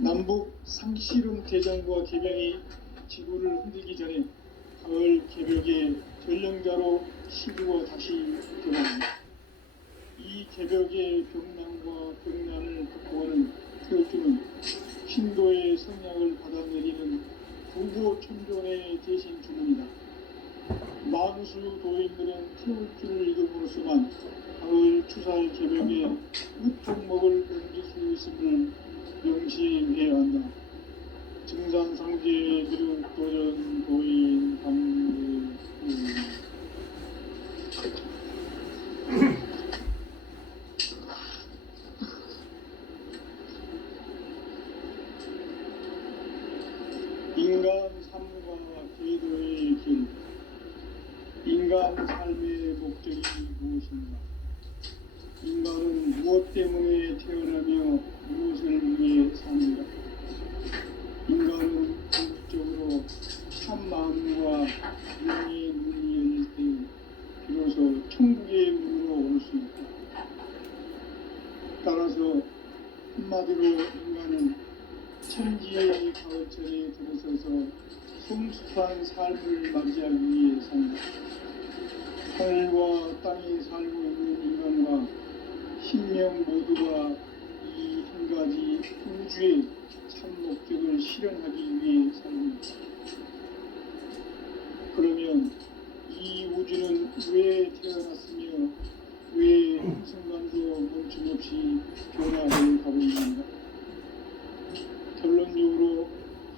남북 상씨름 대전과 개병이 지구를 흔들기 전에 가을 개벽의 전령자로 시부어 다시 들어갑니다. 이 개벽의 벽난과 벽난을 극복하는 태울주는 신도의 성약을 받아내리는 부고천존의 대신 주문이다. 만수 도인들은 태울주를 읽음으로써만 가을 추살 개벽의 끝종목을 넘길 수 있음을 명시해야 한다. 증산상제 비륵도전 도인 감례 인간 삶과 계도의 길. 인간 삶의 목적이 무엇인가? 인간은 무엇 때문에 태어나며 무엇을 위해 사는가? 인간은 궁극적으로 참 마음과 영의 문이 열릴 때 비로소 천국의 문으로 올 수 있다. 따라서 한마디로 인간은 천지의 가을철에 들어서서 성숙한 삶을 맞이하기 위해 산다. 하늘과 땅에 살고 있는 인간과 신명 모두가 이 한 가지 우주의 참 목적을 실현하기 위해 삽니다. 그러면 이 우주는 왜 태어났으며 왜 한순간도 멈춤없이 변화해 가고 있는가? 결론적으로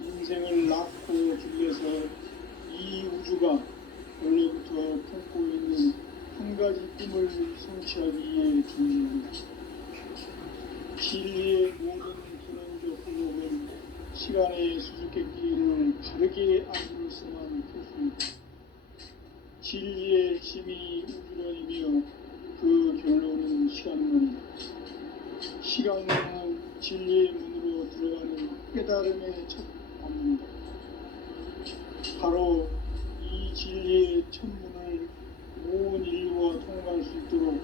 인생을 낳고 길러서 이 우주가 원래부터 품고 있는 한 가지 꿈을 성취하기 위해 준비합니다. 진리의 모든 근원적 후목은 시간의 수수께끼를 바르게 알므로서만 풀 수 있다. 진리의 핵심이 우주론이며 그 결론은 시간론이다. 시간론은 진리의 문으로 들어가는 깨달음의 첫 방문이다. 바로 이 진리의 첫 문을 온 인류와 통과할 수 있도록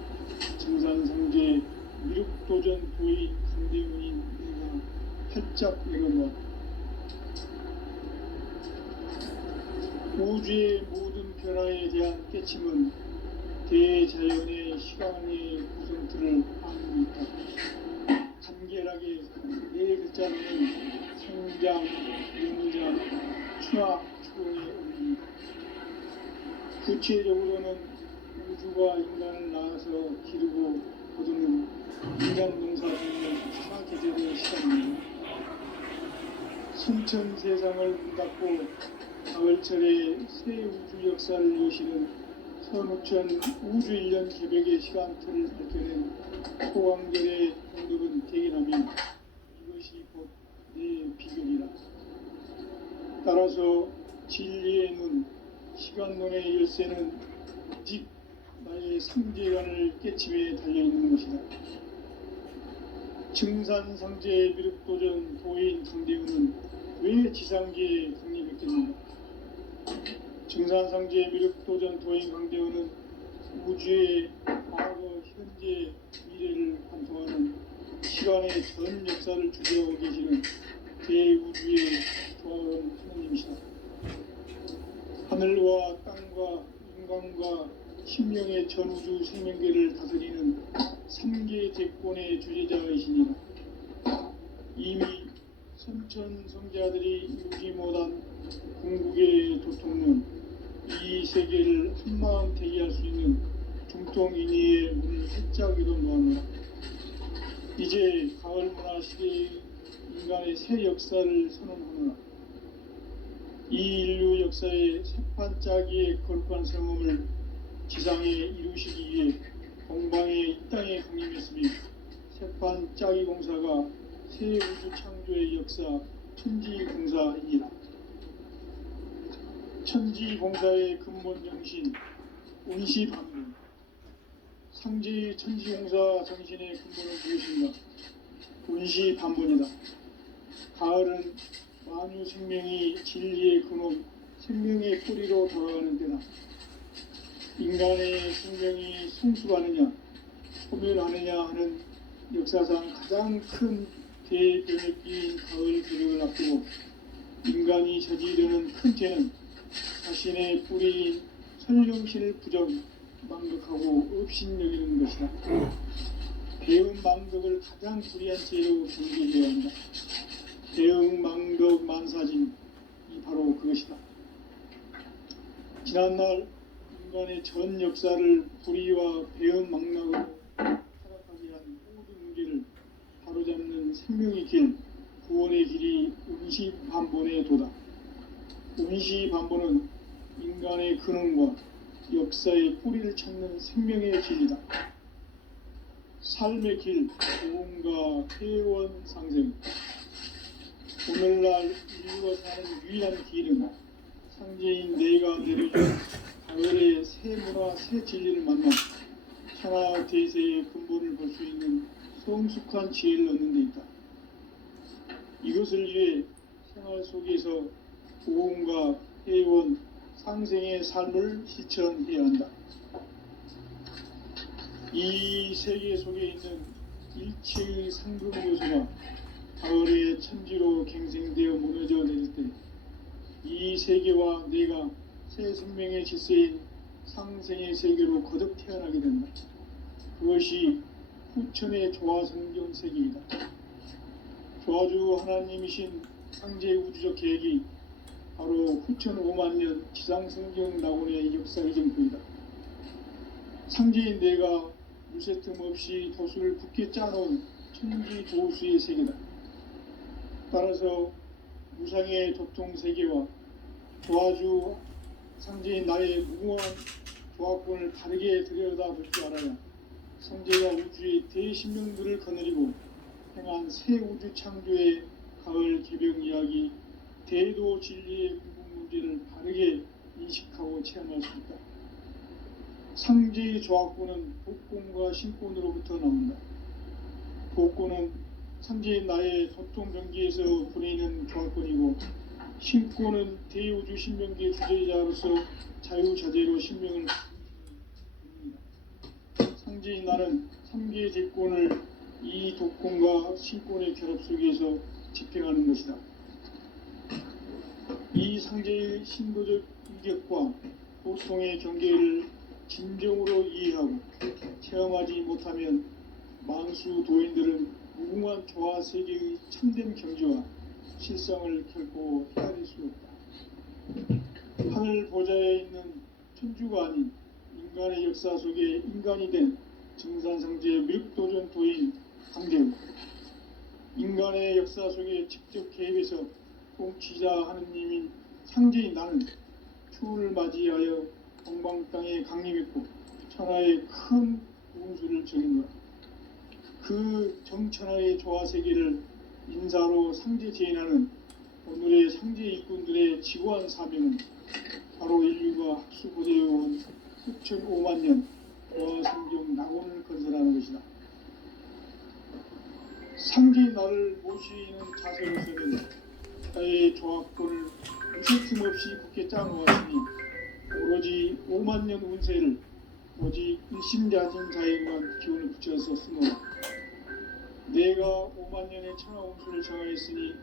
증산상제 미륵도전 도인 강대훈인 내가 활짝 열어놓았다. 우주의 모든 변화에 대한 깨침은 대자연의 시간의 구성틀을 안고 있다. 간결하게 네 글자로는 성장, 연장, 추악, 추동의 의미입니다. 구체적으로는 우주가 인간을 낳아서 기르고 거두는 인간 농사 짓는 사계절의 시간입니다. 순천 세상을 문 닫고 가을철에 새 우주 역사를 여시는 선우천 우주일년 개벽의 시간틀을 밝혀낸 소강절의 공덕은 대견하며 이것이 곧 내 비결이라. 따라서 진리의 눈, 시간론의 열쇠는 오직 나의 상계관을 깨침에 달려있는 것이다. 증산상제 미륵도전 도인 강대훈은 왜 지상계에 강림했겠는가? 증산상제 미륵도전 도인 강대훈은 우주의 과거, 현재, 미래를 관통하는 시간의 전 역사를 주재하고 계시는 대우주의 조화원 하느님이시다. 하늘과 땅과 인간과 심령의 전우주 생명계를 다스리는 3계 대권의 주제자이시니라. 이미 선천 성자들이 이루지 못한 궁극의 도통론, 이 세계를 한마음 대기할 수 있는 중통인의의 문을 활짝 열어놓았노라. 이제 가을 문화 시대의 인간의 새 역사를 선언하노라. 이 인류 역사의 새판짜기의 거룩한 성험을 지상에 이루시기 위해 동방의 이 땅에 강림했으며 새판짜기 공사가 새 우주 창조의 역사 천지공사이니라. 천지공사의 근본 정신 운시반문. 상제의 천지공사 정신의 근본은 무엇인가? 운시반문이다. 가을은 만유 생명이 진리의 근원, 생명의 뿌리로 돌아가는 때다. 인간의 생명이 성숙하느냐, 소멸하느냐 하는 역사상 가장 큰 대변혁기인 가을 인간이 저지르는 큰 죄는 자신의 뿌리인 선령신을 망각하고 업신여기는 것이다. 배은 망덕을 가장 불의한 죄로 경계해야 한다. 배은 망덕 만사진이 바로 그것이다. 지난날 인간의 전 역사를 불의와 배은 망락으로 타락하게 한 모든 문제를 바로잡는 생명의 길, 구원의 길이 운시반본의 도다. 운시반본은 인간의 근원과 역사의 뿌리를 찾는 생명의 길이다. 삶의 길, 구원과 회원 상생. 오늘날 인류가 사는 유일한 길은 상제인 내가 내려준 가을의 새 문화, 새 진리를 만나 천하 대세의 근본을 볼 수 있는 성숙한 지혜를 얻는 데 있다. 이것을 위해 생활 속에서 구원과 회원, 상생의 삶을 실천해야 한다. 이 세계 속에 있는 일체의 상금 요소가 가을의 천지로 갱생되어 무너져 내릴 때 이 세계와 내가 새 생명의 질서인 상생의 세계로 거듭 태어나게 된다. 그것이 후천의 조화성경 세계이다. 조화주 하나님이신 상제 우주적 계획이 바로 후천 5만년 지상성경 낙원의 역사의 전부이다. 상제인 내가 무쇠 틈 없이 도수를 굳게 짜놓은 천지 조수의 세계다. 따라서 무상의 도통세계와 조화주 상제인 나의 무궁한 조화권을 다르게 들여다볼 줄 알아야 상제가 우주의 대신명들을 거느리고 행한 새 우주 창조의 가을 개병 이야기, 대도 진리의 궁극 문제를 바르게 인식하고 체험할 수 있다. 상제의 조화권은 복권과 신권으로부터 나온다. 복권은 상제인 나의 도통병기에서 보내는 조화권이고, 신권은 대우주 신명기의 주제자로서 자유자재로 신명을 부릅니다. 상제인 나는 3개의 대권을 이 도권과 신권의 결합 속에서 집행하는 것이다. 이 상제의 신도적 인격과 보통의 경계를 진정으로 이해하고 체험하지 못하면 만수 도인들은 무궁한 조화 세계의 참된 경지와 실상을 결코 헤아릴 수 없다. 하늘 보좌에 있는 천주가 아닌 인간의 역사 속에 인간이 된 증산상제 밀도전 도인 강대우, 인간의 역사 속에 직접 개입해서 통치자 하느님인 상제인 나는 추운을 맞이하여 동방 땅에 강림했고 천하의 큰 운수를 정인노라. 그 정천하의 조화세계를 인사로 상제 제인하는 오늘의 상제 일꾼들의 지고한 사명은 바로 인류가 학수고대해온 수천 5만 년 조화성경 낙원을 건설하는 것이다. 상제의 나를 모시는 자세로서는 나의 조화권을 무쇠틈 없이 굳게 짜놓았으니 오로지 5만 년 운세를 오직 일심자진 자에게만 기운을 붙여서 쓰노라. 내가 5만 년의 천하 운수를 정하였으니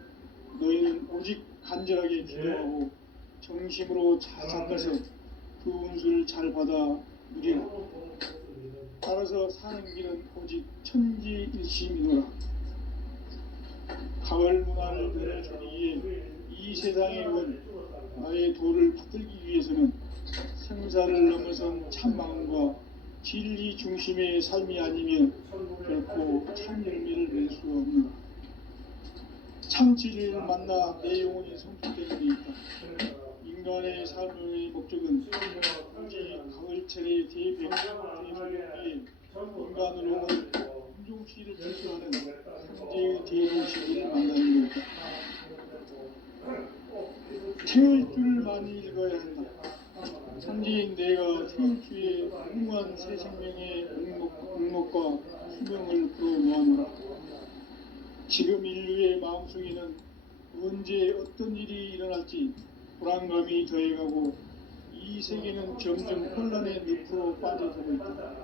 너희는 오직 간절하게 기도하고 정심으로 찾아서 그 운수를 잘 받아 누리라. 따라서 사는 길은 오직 천지일심이노라. 가을 문화를 들어주기 위해 이 세상에 온 나의 도를 받들기 위해서는 생사를 넘어선 참마음과 진리 중심의 삶이 아니면 결코 참 열매를 낼 수 없노라. 참 진리를 만나 내 영혼이 성숙되게 돼 있다. 인간의 삶의 목적은 오직 가을철의 대백성의 인간으로는 운종시를 실수하는 상제의 대동시를 만나는 것이다. 태울 줄을 많이 읽어야 한다. 상제인 내가 태울 주의 무궁한 새 생명의 목록과 수명을 풀어놓아노라. 지금 인류의 마음속에는 언제 어떤 일이 일어날지 불안감이 더해가고 이 세계는 점점 혼란의 늪으로 빠져들고 있다.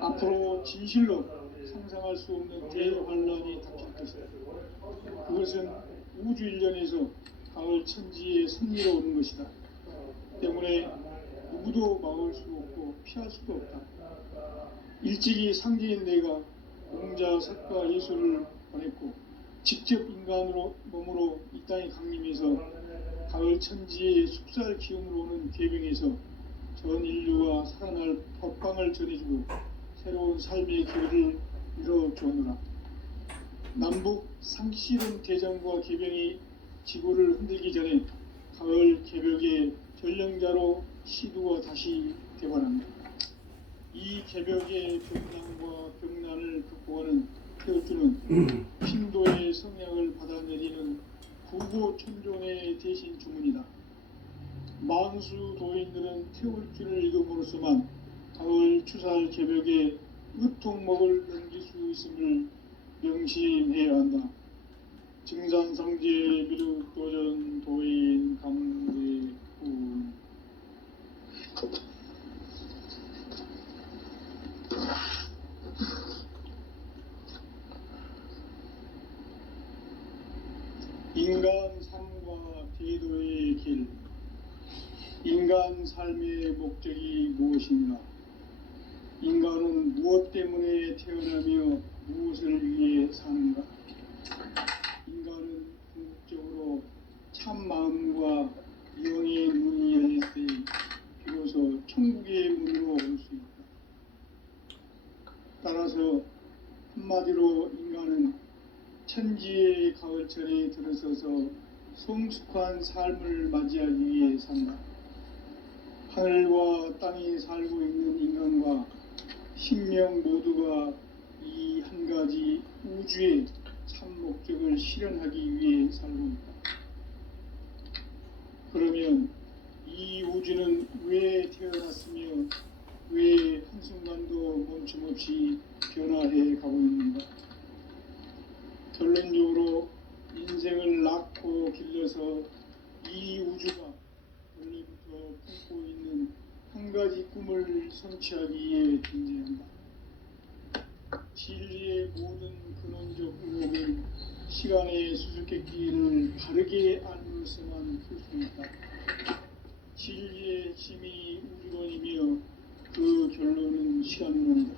앞으로 진실로 상상할 수 없는 대환란이 닥칠 것이다. 그것은 우주 일련에서 가을 천지의 섭리로 오는 것이다. 때문에 누구도 막을 수 없고 피할 수도 없다. 일찍이 상제인 내가 공자, 석가, 예수를 보냈고 직접 인간으로 몸으로 이 땅에 강림해서 가을 천지의 숙살 기운으로 오는 계병에서 전 인류가 살아날 법방을 전해주고 새로운 삶의 길을 이뤄주었노라. 남북 상실은 대전과 계병이 지구를 흔들기 전에 가을 개벽의 전령자로 시두가 다시 개발한다. 이 개벽의 병난과 병난을 극복하는 태어주는 신도의 성향을 받아내리는 구고천종의 대신 주문이다. 만수 도인들은 태울주를 읽음으로써만 가을 추살 개벽의 으통목을 넘길 수 있음을 명심해야 한다. 증산상제 미륵도전 도인 강대군. 인간 삶과 대도의 길. 인간 삶의 목적이 무엇인가? 인간은 무엇 때문에 태어나며 무엇을 위해 사는가? 인간은 궁극적으로 참 마음과 영의 문이 열릴 때 비로소 천국의 문으로 올 수 있다. 따라서 한마디로 인간은 천지의 가을철에 들어서서 성숙한 삶을 맞이하기 위해 산다. 하늘과 땅에 살고 있는 인간과 신명 모두가 이 한 가지 우주의 참 목적을 실현하기 위해 살고 있다. 그러면 이 우주는 왜 태어났으며 왜 한순간도 멈춤없이 변화해 가고 있는가? 결론적으로 인생을 낳고 길러서 이 우주가 원래부터 품고 있는 한 가지 꿈을 성취하기 위해 존재한다. 진리의 모든 근원적 의혹은 시간의 수수께끼를 바르게 알므로서만 풀 수 있다. 진리의 핵심이 우주론이며 그 결론은 시간론이다.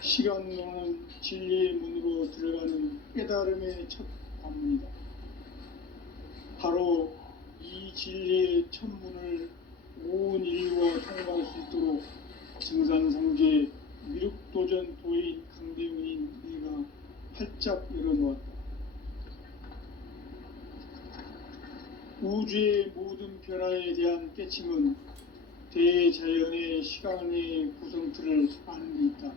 시간론은 진리의 문으로 들어가는 깨달음의 첫 관문이다. 바로 이 진리의 첫 문을 온 인류가 통과할 수 있도록 증산상제 미륵도전 도인 강대훈인 내가 활짝 열어놓았다. 우주의 모든 변화에 대한 깨침은 대자연의 시간의 구성틀을 아는 데 있다.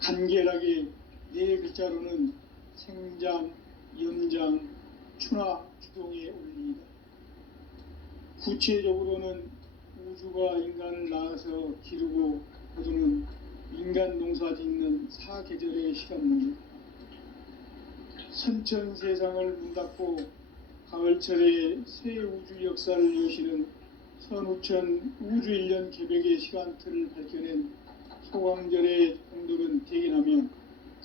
간결하게 네 글자로는 생장, 연장, 추나 주동의 원리이다. 구체적으로는 우주가 인간을 낳아서 기르고 거두는 인간 농사 짓는 사계절의 시간문이다. 선천세상을 문닫고 가을철에 새 우주 역사를 여시는 선우천 우주일년 개벽의 시간틀을 밝혀낸 소강절의 공덕은 대견하며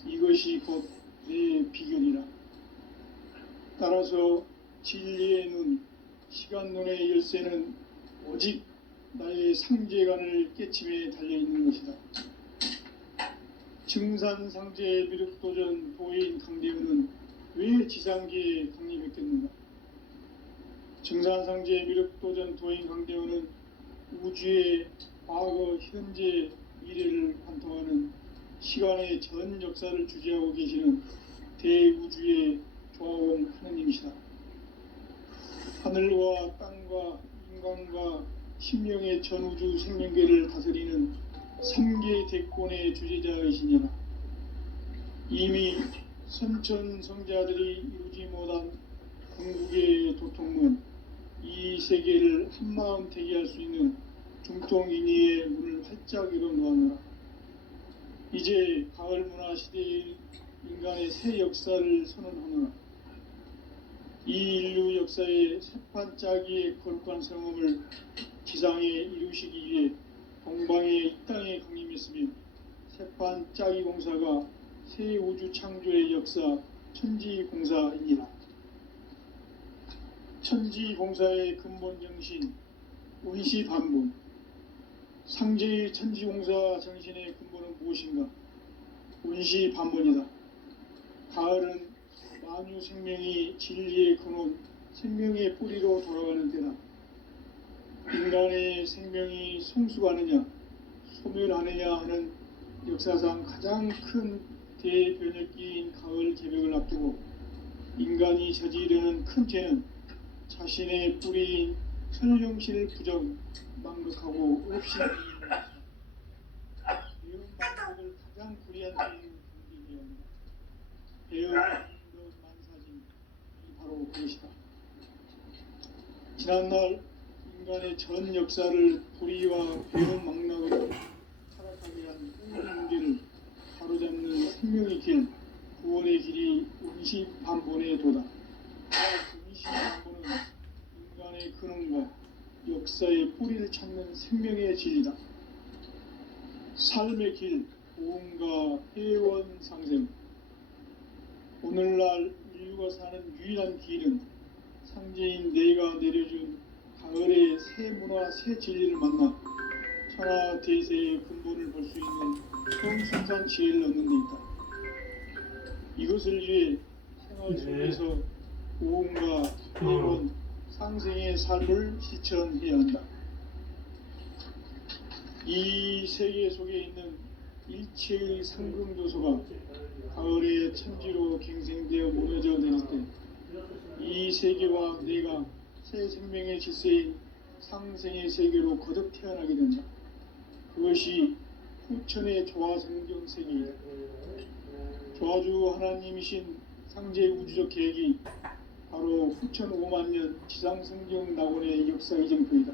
이것이 곧 내 비결이라. 따라서 진리의 눈, 시간론의 열쇠는 오직 나의 상제관을 깨침에 달려있는 것이다. 증산상제 미륵도전 도인 강대훈은 왜 지상계에 강림했겠는가? 증산상제 미륵도전 도인 강대훈은 우주의 과거, 현재, 미래를 관통하는 시간의 전 역사를 주재하고 계시는 대우주의 조화원 하느님이시다. 하늘과 땅과 인간과 신명의 전우주 생명계를 다스리는 3계 대권의 주제자이시니라. 이미 선천성자들이 이루지 못한 궁극의 도통문, 이 세계를 한마음 되게 할 수 있는 중통인의의 문을 활짝 열어놓아노라. 이제 가을 문화 시대의 인간의 새 역사를 선언하노라. 이 인류 역사의 새판 짜기의 거룩한 성음을 지상에 이루시기 위해 동방의 이 땅에 강림했으며 새판 짜기 공사가 새 우주 창조의 역사 천지공사이니라. 천지공사의 근본 정신 운시반본. 상제의 천지공사 정신의 근본은 무엇인가? 운시반본이다. 가을은 만유 생명이 진리의 근원, 생명의 뿌리로 돌아가는 때다. 인간의 생명이 성숙하느냐, 소멸하느냐 하는 역사상 가장 큰 대변혁기인 가을 개벽을 앞두고 인간이 저지르는 큰 죄는 자신의 뿌리인 설령실 부정, 망극하고 없이 배운 방법을 가장 불이한 죄인 경기이옵니다. 배운 만사진 바로 그것이다. 지난날 인간의 전 역사를 불의와 배운 망락으로 타락하게 한 우인들을 바로잡는 생명의 길, 구원의 길이 운시반본의 도다. 운시반본은 인간의 근원과 역사의 뿌리를 찾는 생명의 진리다. 삶의 길, 보험과 회원 상생. 오늘날 인류가 사는 유일한 길은 상제인 내가 내려준 가을의 새 문화, 새 진리를 만나 천하 대세의 근본을 볼 수 있는 성숙한 지혜를 얻는 데 있다. 이것을 위해 생활 속에서 보험과 회원, 상생의 삶을 실천해야 한다. 이 세계 속에 있는 일체의 상금조소가 가을의 천지로 갱생되어 무너져 내릴 때 이 세계와 내가 새 생명의 질서인 상생의 세계로 거듭 태어나게 된다. 그것이 후천의 조화성경 세계이다. 조화주 하나님이신 상제 우주적 계획이 바로 후천 5만년 지상성경 낙원의 역사 이정표이다.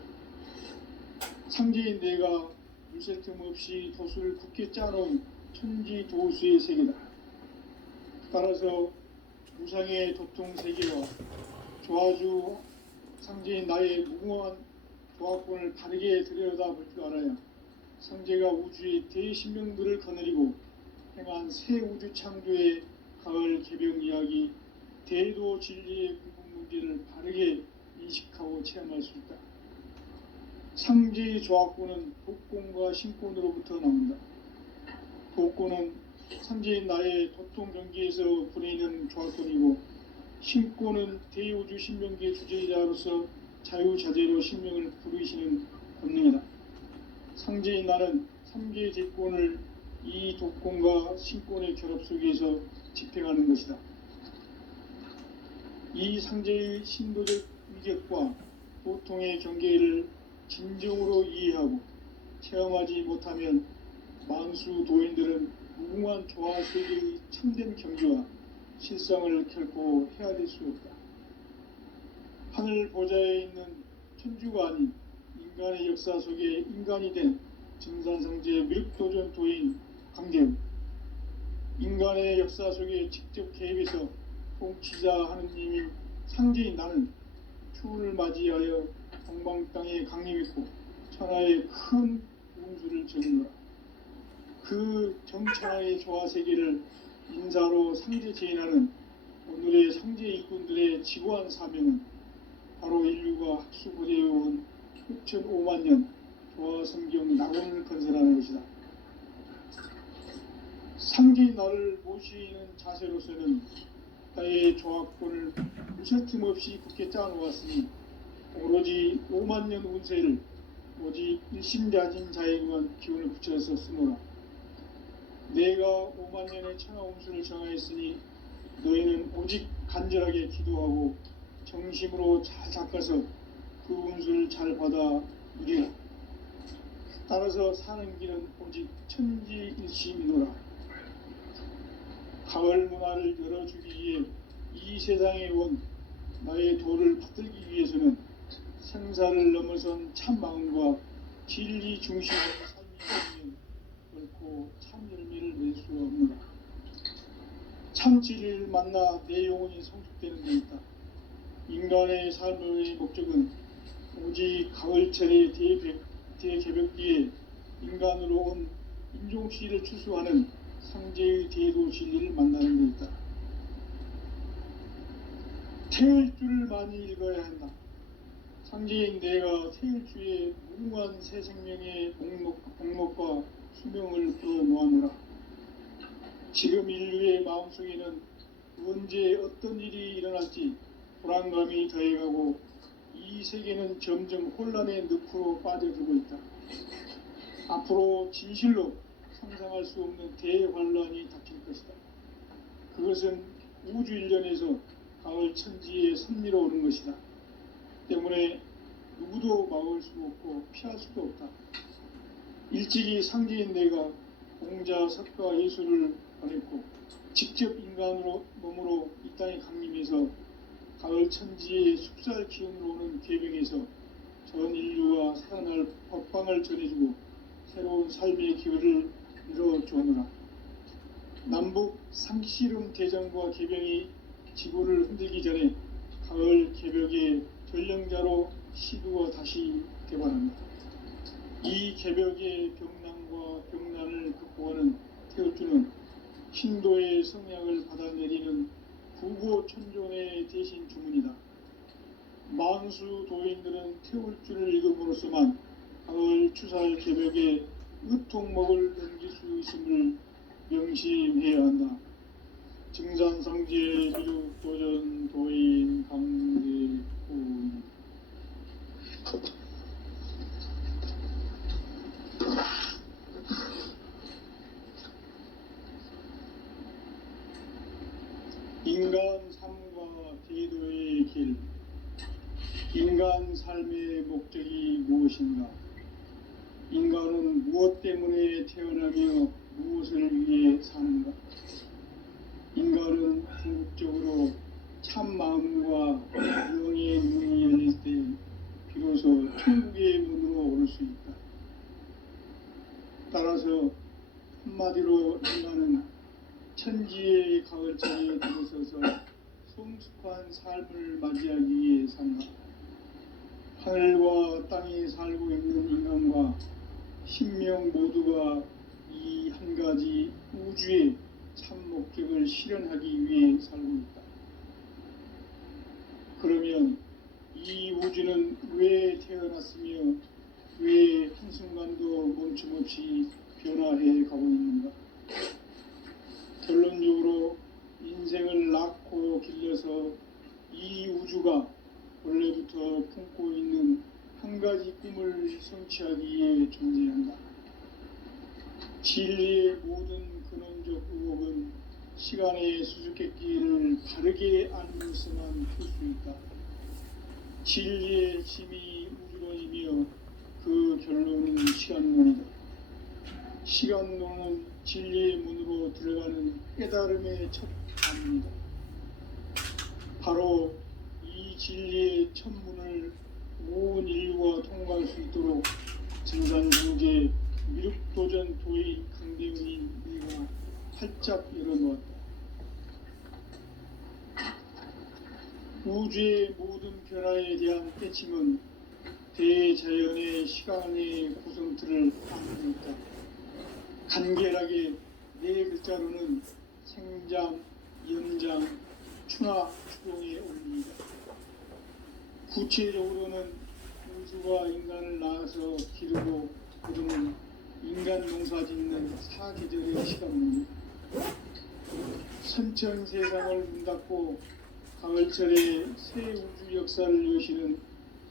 상제인 내가 물샐 틈 없이 도수를 굳게 짜놓은 천지 도수의 세계다. 따라서 무상의 도통 세계와 조화주 상제인 나의 무궁한 조화권을 바르게 들여다볼 줄 알아야 상제가 우주의 대신명들을 거느리고 행한 새 우주 창조의 가을 개벽 이야기, 대도 진리의 구분 문제를 바르게 인식하고 체험할 수 있다. 상제의 조화권은 독권과 신권으로부터 나온다. 독권은 상제인 나의 도통 경계에서 부리는 조화권이고, 신권은 대우주 신명기의 주제자로서 자유자재로 신명을 부르시는 권능이다. 상제인 나는 3개의 대권을 이 독권과 신권의 결합 속에서 집행하는 것이다. 이 상제의 신도적 위격과 보통의 경계를 진정으로 이해하고 체험하지 못하면 만수 도인들은 무궁한 조화 세계의 참된 경지와 실상을 결코 헤아릴 수 없다. 하늘 보좌에 있는 천주가 아닌 인간의 역사 속에 인간이 된 증산상제 미륵도전 도인 강대우, 인간의 역사 속에 직접 개입해서 통치자 하느님인 상제인 나는 추운을 맞이하여 동방 땅에 강림했고 천하의 큰 운수를 적이노라. 그 정천하의 조화 세계를 인사로 상제 제인하는 오늘의 상제 일꾼들의 지고한 사명은 바로 인류가 학수고대해온 6,5만 년 조화 성경 낙원을 건설하는 것이다. 상제인 나를 모시는 자세로서는 나의 조화권을 무쇠 틈 없이 굳게 짜놓았으니 오로지 5만 년 운세를 오직 일심자진 자에게만 기운을 붙여서 쓰노라. 내가 5만 년의 천하 운수를 정하였으니 너희는 오직 간절하게 기도하고 정심으로 잘 닦아서 그 운수를 잘 받아 누리라. 따라서 사는 길은 오직 천지일심이노라. 가을 문화를 열어주기 위해 이 세상에 온 나의 도를 받들기 위해서는 생사를 넘어선 참 마음과 진리 중심의 삶이 결코 참 열매를 낼 수 없노라. 참 진리를 만나 내 영혼이 성숙되는 데 있다. 인간의 삶의 목적은 오직 가을철의 대개벽기에 인간으로 온 인종씨를 추수하는 상제의 대도 진리를 만나는 데 있다. 태일주를 많이 읽어야 한다. 상제인 내가 태일주의 무궁한 새 생명의 목목과 수명을 풀어놓아노라. 지금 인류의 마음속에는 언제 어떤 일이 일어날지 불안감이 더해가고 이 세계는 점점 혼란의 늪으로 빠져들고 있다. 앞으로 진실로 상상할 수 없는 대환란이 닥칠 것이다. 그것은 우주 일련에서 가을 천지의 섭리로 오는 것이다. 때문에 누구도 막을 수 없고 피할 수도 없다. 일찍이 상제인 내가 공자, 석가, 예수를 보냈고 직접 인간으로 몸으로 이 땅에 강림해서 가을 천지의 숲살 기운으로 오는 계명에서 전 인류와 살아날 법방을 전해주고 새로운 삶의 기회를 이뤄주오노라. 남북 상씨름 대전과 개병이 지구를 흔들기 전에 가을 개벽의 전령자로 시두가 다시 개발한다. 이 개벽의 병난과 병난을 극복하는 태울주는 신도의 성향을 받아내리는 구고천존의 대신 주문이다. 만수 도인들은 태울주를 읽음으로써만 가을 추살 개벽의 의통목을 넘길 수 있음을 명심해야 한다. 증산상제 비륙 도전 도인 강대훈. 인간 삶과 대도의 길. 인간 삶의 목적이 무엇인가? 인간은 무엇 때문에 태어나며 무엇을 위해 사는가? 인간은 궁극적으로 참 마음과 영의 문이 열릴 때 비로소 천국의 문으로 오를 수 있다. 따라서 한마디로 인간은 천지의 가을자리에 들어서서 성숙한 삶을 맞이하기 위해 산다. 하늘과 땅에 살고 있는 인간과 신명 모두가 이 한 가지 우주의 참 목적을 실현하기 위해 살고 있다. 그러면 이 우주는 왜 태어났으며 왜 한순간도 멈춤없이 변화해 가고 있는가? 결론적으로 인생을 낳고 길러서 이 우주가 원래부터 품고 있는 한 가지 꿈을 성취하기 위해 존재한다. 진리의 모든 근원적 의혹은 시간의 수수께끼를 바르게 알면서만 풀 수 있다. 진리의 힘이 우주론이며 그 결론은 시간론이다. 시간론은 진리의 문으로 들어가는 깨달음의 첫 단입니다. 바로 이 진리의 첫 문을 온 인류가 통과할 수 있도록 증산상제 미륵도전 도의 강대훈인 우리가 활짝 열어놓았다. 우주의 모든 변화에 대한 깨침은 대자연의 시간의 구성틀을 안고 있다. 간결하게 네 글자로는 생장, 연장, 추나 추동의 원리이다. 구체적으로는 우주가 인간을 낳아서 기르고 거두는 인간 농사 짓는 사계절의 시간입니다. 선천 세상을 문 닫고 가을철에 새 우주 역사를 여시는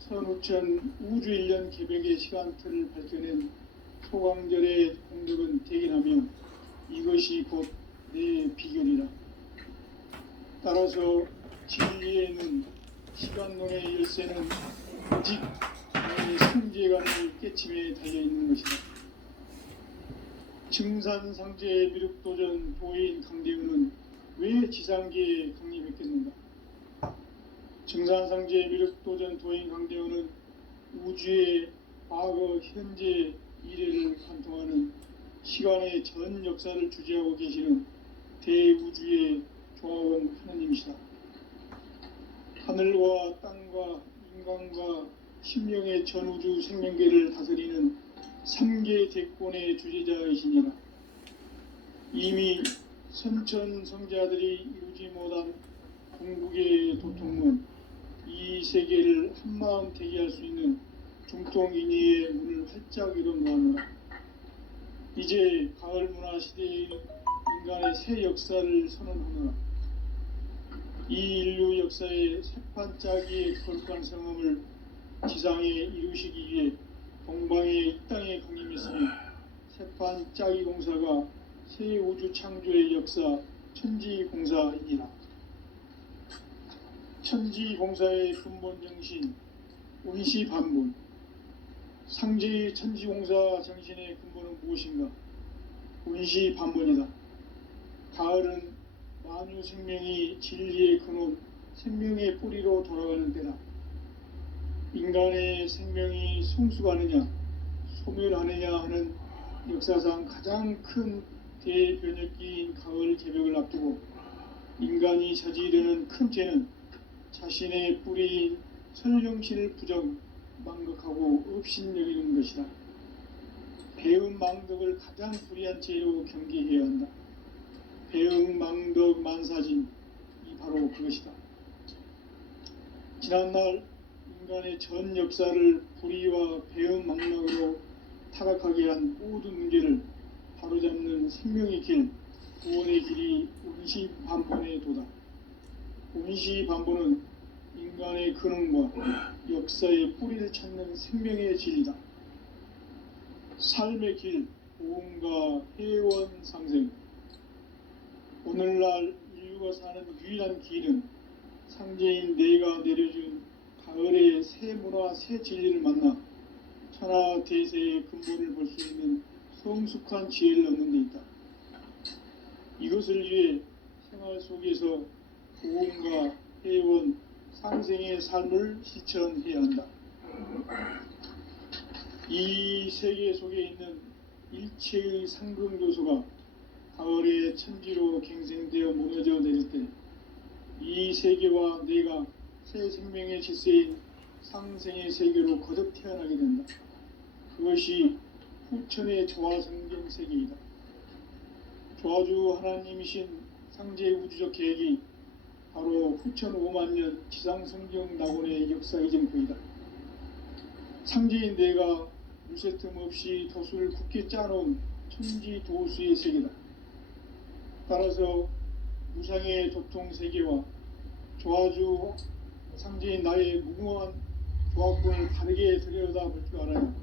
선우천 우주 1년 개벽의 시간틀을 밝혀낸 소광절의 공덕은 대견하며 이것이 곧 내 비결이라. 따라서 진리에는 시간론의 열쇠는 오직 이 상제관의 깨침에 달려있는 것이다. 증산상제 미륵도전 도인 강대훈은 왜 지상계에 강림했겠는가? 증산상제 미륵도전 도인 강대훈은 우주의 과거, 현재, 미래를 관통하는 시간의 전 역사를 주재하고 계시는 대우주의 조화원 하느님이시다. 하늘과 땅과 인간과 심령의 전우주 생명계를 다스리는 3계 대권의 주제자이시니라. 이미 선천성자들이 이루지 못한 궁극의 도통문 세계를 한마음 되게 할 수 있는 중통인의의 문을 활짝 열어놓으노라. 이제 가을 문화 시대의 인간의 새 역사를 선언하노라. 이 인류 역사의 새판짜기의 거룩한 성음을 지상에 이루시기 위해 동방의 이 땅에 강림했으며 새판짜기 공사가 새 우주 창조의 역사 천지공사이니라. 천지공사의 근본 정신 운시반본. 상제의 천지공사 정신의 근본은 무엇인가? 운시반본이다. 가을은 만유 생명이 진리의 근원, 생명의 뿌리로 돌아가는 때다. 인간의 생명이 성숙하느냐, 소멸하느냐 하는 역사상 가장 큰 대변혁기인 가을 개벽을 앞두고 인간이 저지르는 큰 죄는 자신의 뿌리인 설령신을 부정, 망각하고 업신여기는 것이다. 배은망덕을 가장 불의한 죄로 경계해야 한다. 배은망덕 만사진이 바로 그것이다. 지난날 인간의 전 역사를 불의와 배은망덕으로 타락하게 한 모든 문제를 바로잡는 생명의 길, 구원의 길이 운시반본의 도다. 운시반본은 인간의 근원과 역사의 뿌리를 찾는 생명의 진리다. 삶의 길, 보험과 회원 상생. 오늘날 인류가 사는 유일한 길은 상제인 내가 내려준 가을의 새 문화, 새 진리를 만나 천하 대세의 근본을 볼 수 있는 성숙한 지혜를 얻는 데 있다. 이것을 위해 생활 속에서 보험과 회원, 상생의 삶을 실천해야 한다. 이 세계 속에 있는 일체의 상금 요소가 가을의 천지로 갱생되어 무너져 내릴 때 이 세계와 내가 새 생명의 질서인 상생의 세계로 거듭 태어나게 된다. 그것이 후천의 조화성경 세계이다. 조화주 하나님이신 상제의 우주적 계획이 바로 후천 5만 년 지상성경 낙원의 역사 이정표이다. 상제인 내가 무쇠틈 없이 도수를 굳게 짜놓은 천지 도수의 세계다. 따라서 무상의 도통 세계와 조화주 상제인 나의 무궁한 조합권을 바르게 들여다볼 줄 알아야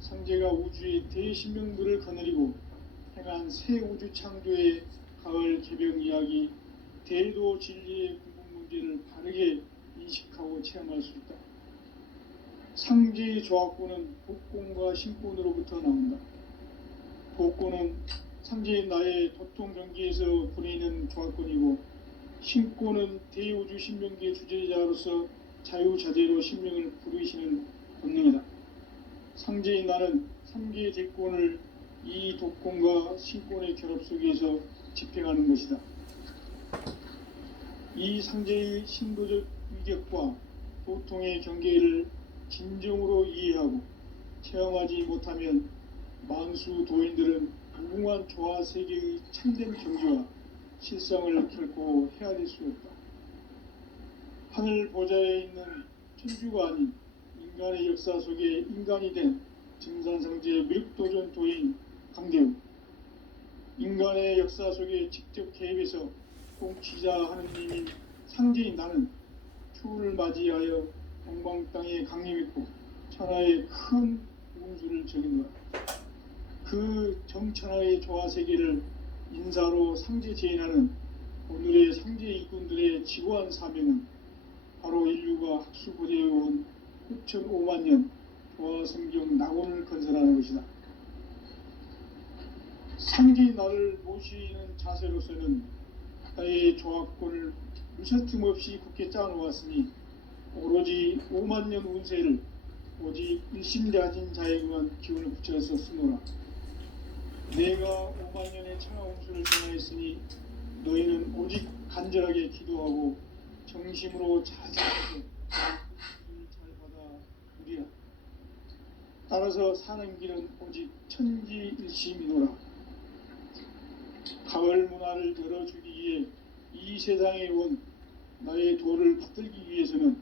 상제가 우주의 대신명들을 거느리고 행한 새 우주 창조의 가을 개벽 이야기, 대도 진리의 궁극 문제를 바르게 인식하고 체험할 수 있다. 상제의 조합권은 복권과 신권으로부터 나온다. 복권은 상제인 나의 도통 경기에서 보내는 조합권이고, 신권은 대우주 신명기의 주제자로서 자유자재로 신명을 부르시는 본능이다. 상제인 나는 3개의 대권을 이 독권과 신권의 결합 속에서 집행하는 것이다. 이 상제의 신도적 위격과 도통의 경계를 진정으로 이해하고 체험하지 못하면 만수 도인들은 무궁한 조화 세계의 참된 경지와 실상을 결코 헤아릴 수 없다. 하늘 보좌에 있는 천주가 아닌 인간의 역사 속에 인간이 된 증산상제의 미륵도전 도인 강대우, 인간의 역사 속에 직접 개입해서 통치자 하느님인 상제인 나는 추후를 맞이하여 동방 땅에 강림했고 천하의 큰 운수를 적인노라. 그 정천하의 조화세계를 인사로 상제 제인하는 오늘의 상제 일꾼들의 지고한 사명은 바로 인류가 학수고대해온 6,5만 년 조화성경 낙원을 건설하는 것이다. 상제의 나를 모시는 자세로서는 나의 조합권을 무쇠틈 없이 굳게 짜놓았으니 오로지 5만 년 운세를 오직 일심가진 자에게만 기운을 붙여서 쓰노라. 내가 5만 년의 천하 운수를 전하였으니 너희는 오직 간절하게 기도하고 정심으로 자세하게 잘 받아 우리라. 따라서 사는 길은 오직 천지일심이노라. 가을 문화를 열어주기 위해 이 세상에 온 나의 도를 받들기 위해서는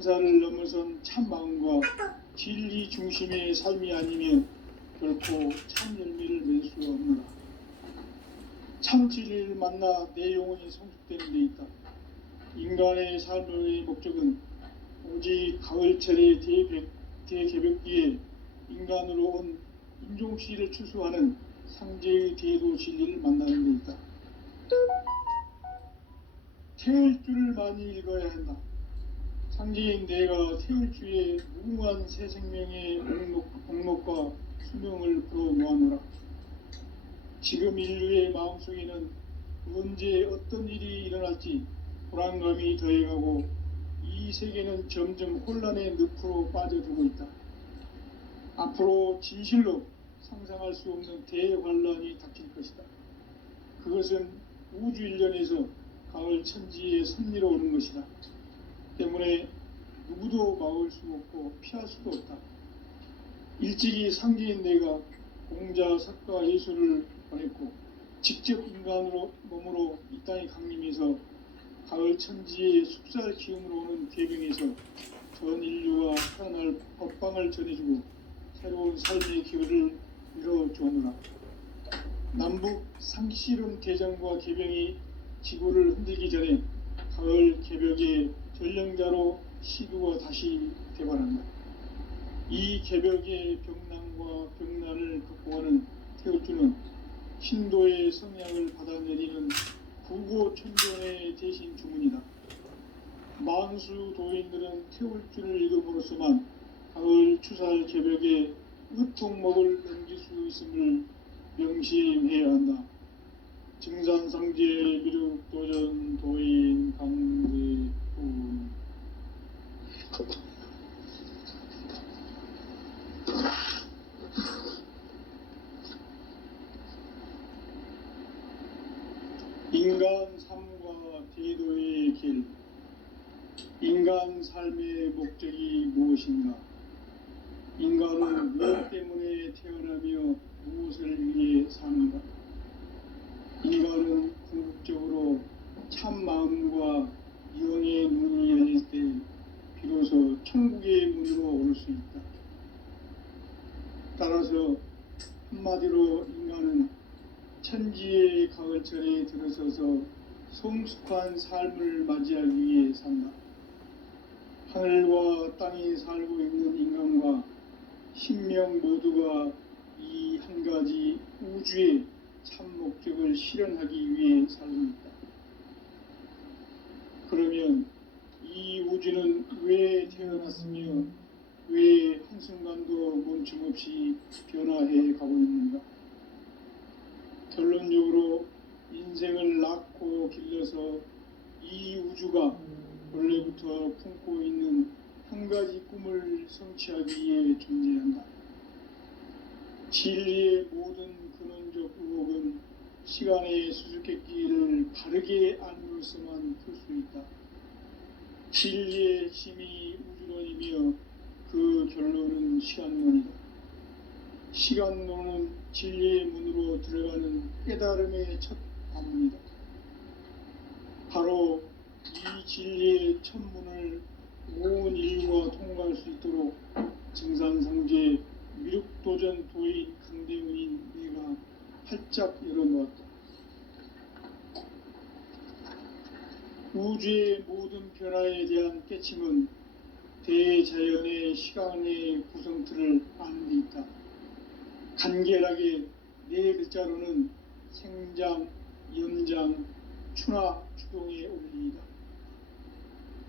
행사를 넘어선 참 마음과 진리 중심의 삶이 아니면 결코 참 열매를 맺을 수 없노라. 참 진리를 만나 내 영혼이 성숙되는 데 있다. 인간의 삶의 목적은 오직 가을철의 대개벽기에 인간으로 온 인종씨를 추수하는 상제의 대도 진리를 만나는 데 있다. 태울 줄을 많이 읽어야 한다. 상제인 내가 태울 주에 무궁한 새 생명의 옥록과 수명을 불어 모아노라. 지금 인류의 마음속에는 언제 어떤 일이 일어날지 불안감이 더해가고 이 세계는 점점 혼란의 늪으로 빠져들고 있다. 앞으로 진실로 상상할 수 없는 대환란이 닥칠 것이다. 그것은 우주 일련에서 가을 천지에 선미로 오는 것이다. 때문에 누구도 막을 수 없고 피할 수도 없다. 일찍이 상제인 내가 공자, 석가, 예수를 보냈고 직접 인간으로 몸으로 이 땅에 강림해서 가을 천지의 숲살 기움으로 오는 계명에서 전 인류와 살아날 법방을 전해주고 새로운 삶의 기회를 이뤄주오노라. 남북 상씨름 대전과 개병이 지구를 흔들기 전에 가을 개벽의 전령자로 시구가 다시 되관한다. 이 개벽의 병난과 병난을 극복하는 태울주는 신도의 성향을 받아내리는 구고천정의 대신 주문이다. 만수 도인들은 태울주를 읽음으로써만 가을 추살 개벽의 으통목을 넘길 수 있음을 명심해야 한다. 증산상제 미륵도전 도인 강대훈. 인간 삶과 대도의 길. 인간 삶의 목적이 무엇인가? 인간은 무엇 때문에 태어나며 무엇을 위해 사는가? 인간은 궁극적으로 참 마음과 영의 문이 열릴 때 비로소 천국의 문으로 오를 수 있다. 따라서 한마디로 인간은 천지의 가을철에 들어서서 성숙한 삶을 맞이하기 위해 산다. 하늘과 땅에 살고 있는 인간과 신명 모두가 이 한 가지 우주의 참 목적을 실현하기 위해 살고 있다. 그러면 이 우주는 왜 태어났으며 왜 한순간도 멈춤없이 변화해 가고 있는가? 결론적으로 인생을 낳고 길러서 이 우주가 원래부터 품고 있는 한 가지 꿈을 성취하기 위해 존재한다. 진리의 모든 근원적 의혹은 시간의 수수께끼를 바르게 알므로서만 풀 수 있다. 진리의 핵심이 우주론이며 그 결론은 시간론이다. 시간론은 진리의 문으로 들어가는 깨달음의 첫 관문이다. 바로 이 진리의 첫 문을 온 인류가 통과할 수 있도록 증산상제 미륵도전 도인 강대훈인 내가 활짝 열어놓았다. 우주의 모든 변화에 대한 깨침은 대자연의 시간의 구성틀을 아는 데 있다. 간결하게 네 글자로는 생장, 연장, 추나, 추동의 원리이다.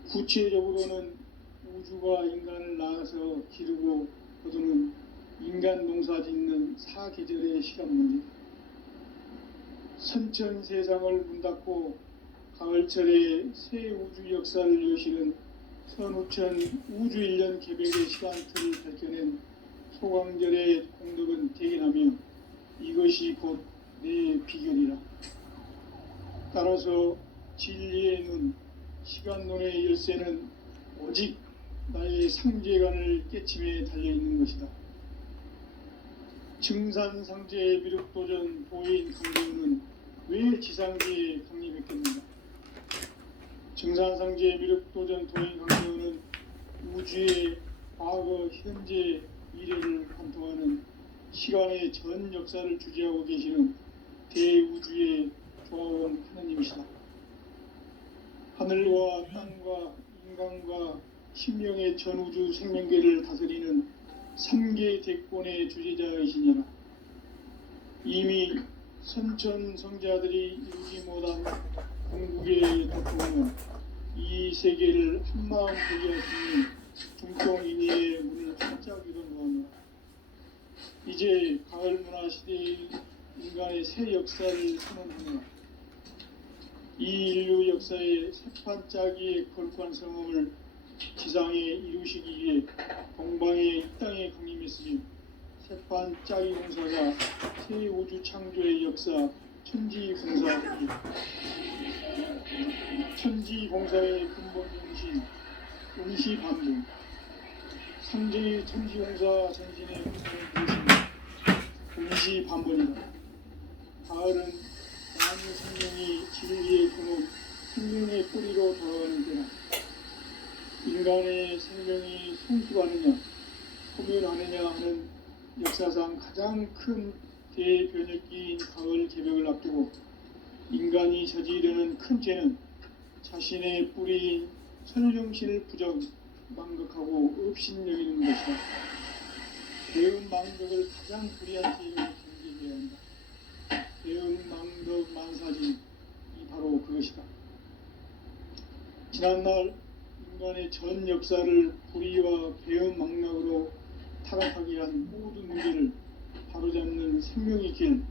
구체적으로는 우주가 인간을 낳아서 기르고 거두는 인간 농사 짓는 사계절의 시간 문제. 선천 세상을 문 닫고 가을철에 새 우주 역사를 여시는 선우천 우주 1년 개벽의 시간틀을 밝혀낸 소강절의 공덕은 대견하며 이것이 곧 내 비결이라. 따라서 진리의 눈, 시간론의 열쇠는 오직 나의 상제관을 깨침에 달려있는 것이다. 증산상제 미륵도전 도인 강대훈은 왜 지상계에 강림했겠는가? 증산상제 미륵도전 도인 강대훈은 우주의 과거, 현재, 미래를 관통하는 시간의 전 역사를 주재하고 계시는 대우주의 조화원 하나님이시다. 하늘과 땅과 인간과 신명의 전우주 생명계를 다스리는 3계 대권의 주재자이시니라. 이미 선천성자들이 이루지 못한 궁극의 도통은 이 세계를 한마음 되게 하시는 중동인의의 문을 활짝 열어놓으며 이제 가을 문화 시대의 인간의 새 역사를 선언하며 이 인류 역사의 새판짜기의 거룩한 성험을 지상에 이루시기 위해 동방의 이 땅에 강림했으며 새판짜기 공사가 새 우주 창조의 역사 천지공사의 근본 정신 응시반복 상제의 천지공사 전진의 근본 정신 응시반복이다. 가을은 만유 생명이 진리의 근원 생명의 뿌리로 돌아가는 때다. 인간의 생명이 성숙하느냐 소멸하느냐 하는 역사상 가장 큰 대변혁기인 가을 개벽을 앞두고 인간이 저지르는 큰 죄는 자신의 뿌리인 선령신을 부정 망각하고 업신여기는 것이다. 배은 망덕을 가장 불의한 죄로 경계해야 한다. 배은 망덕 만사진이 바로 그것이다. 지난날 인간의 전 역사를 불의와 배은 망락으로 타락하게 한 모든 문제를 바로잡는 생명의 길,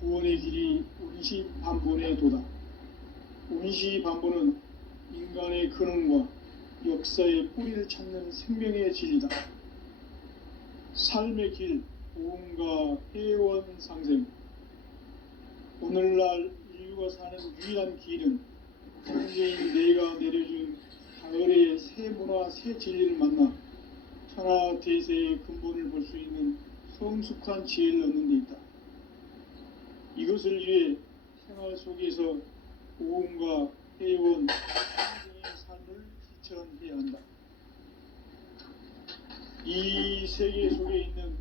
구원의 길이 운시반본의 도다. 운시반본은 인간의 근원과 역사의 뿌리를 찾는 생명의 진리다. 삶의 길, 보험과 회원 상생. 오늘날 인류가 사는 유일한 길은 창조인 내가 내려준 가을의 새 문화, 새 진리를 만나 천하 대세의 근본을 볼 수 있는 성숙한 지혜를 얻는 데 있다. 이것을 위해 생활 속에서 보험과 회원, 상생의 삶을 실천해야 한다. 이 세계 속에 있는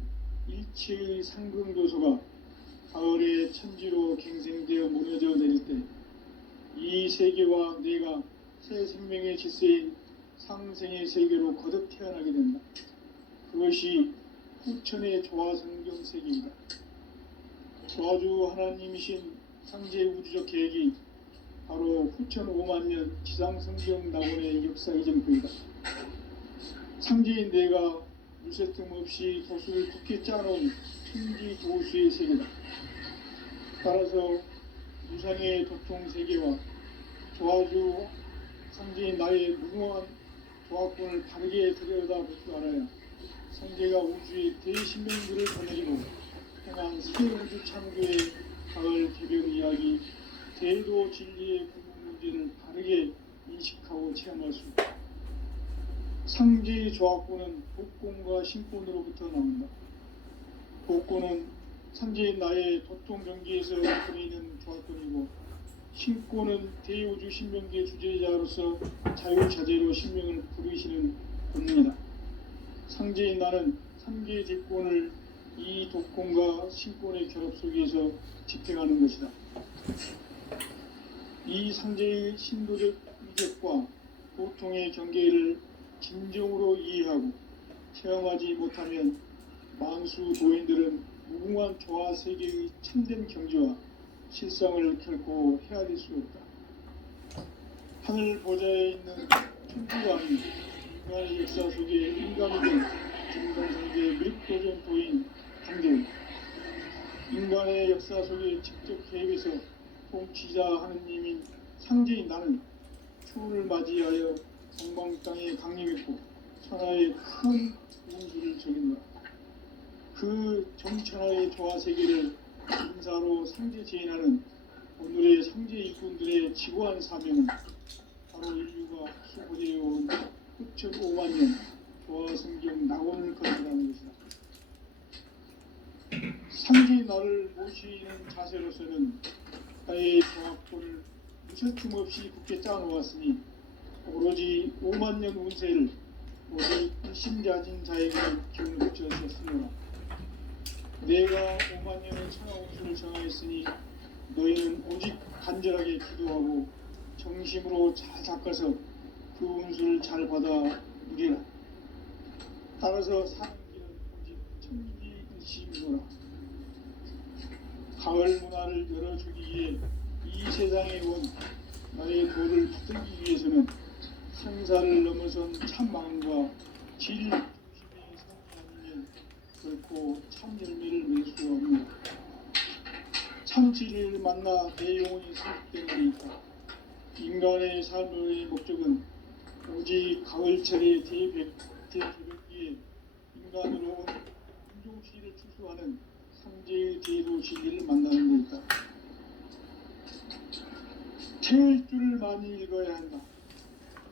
일체의 상금교소가 가을의 천지로 갱생되어 무너져 내릴 때 이 세계와 내가 새 생명의 질서인 상생의 세계로 거듭 태어나게 된다. 그것이 후천의 조화성경 세계이다. 조화주 하나님이신 상제 우주적 계획이 바로 후천 5만년 지상성경 낙원의 역사 이전부이다. 상제인 내가 물새 틈 없이 도수를 굳게 짜놓은 천지 도수의 세계다. 따라서 무상의 도통 세계와 조화주 상제인 나의 무궁한 조화권을 바르게 들여다볼 줄 알아야 상제가 우주의 대신명들을 거느리고 행한 새 우주 창조의 가을 개벽 이야기 대도 진리의 근본 문제를 바르게 인식하고 체험할 수 있다. 상제의 조화권은 복권과 신권으로부터 나온다. 복권은 상제인 나의 도통 경계에서 보이는 조화권이고 신권은 대우주 신명계 주제자로서 자유자재로 신명을 부르시는 본능이다. 상제인 나는 3개의 대권을 이 독권과 신권의 결합 속에서 집행하는 것이다. 이 상제의 신도적 위격과 보통의 경계를 진정으로 이해하고 체험하지 못하면 만수 도인들은 무궁한 조화 세계의 참된 경지와 실상을 결코 헤아릴 수 없다. 하늘 보좌에 있는 천주왕이 인간의 역사 속에 인간이 된 정상성계 밀도전 도인 한계우 인간의 역사 속에 직접 개입해서 통치자 하느님인 상제인 나는 추후를 맞이하여 동방 땅에 강림했고 천하의 큰 운수를 적인다. 그 정천하의 조화 세계를 인사로 상제 제인하는 오늘의 상제 일꾼들의 지고한 사명은 바로 인류가 수고되어온 후천 5만년 조화 성경 낙원을 건너가는 것이다. 상제 나를 모시는 자세로서는 나의 조화권을 무설춤 없이 굳게 짜놓았으니 오로지 5만년 운세를 오직 일심가진 자에게 기운을 붙였었으므로 내가 5만 년의 천하운수를 정하였으니 너희는 오직 간절하게 기도하고 정심으로 잘 닦아서 그 운수를 잘 받아 누리라. 따라서 사는 길은 오직 천지일심이로라. 가을 문화를 열어주기 위해 이 세상에 온 나의 도를 붙들기 위해서는 생사를 넘어선 참 마음과 질 중심의 삶이 아니면 결코 참 열매를 맺을 수 없는 참 진리를 만나 내 영혼이 성숙되니까 인간의 삶의 목적은 오직 가을철의 대개벽기에 인간으로 온 인종시를 추수하는 상제의 대도 진리를 만나는 것이다. 태울 줄을 많이 읽어야 한다.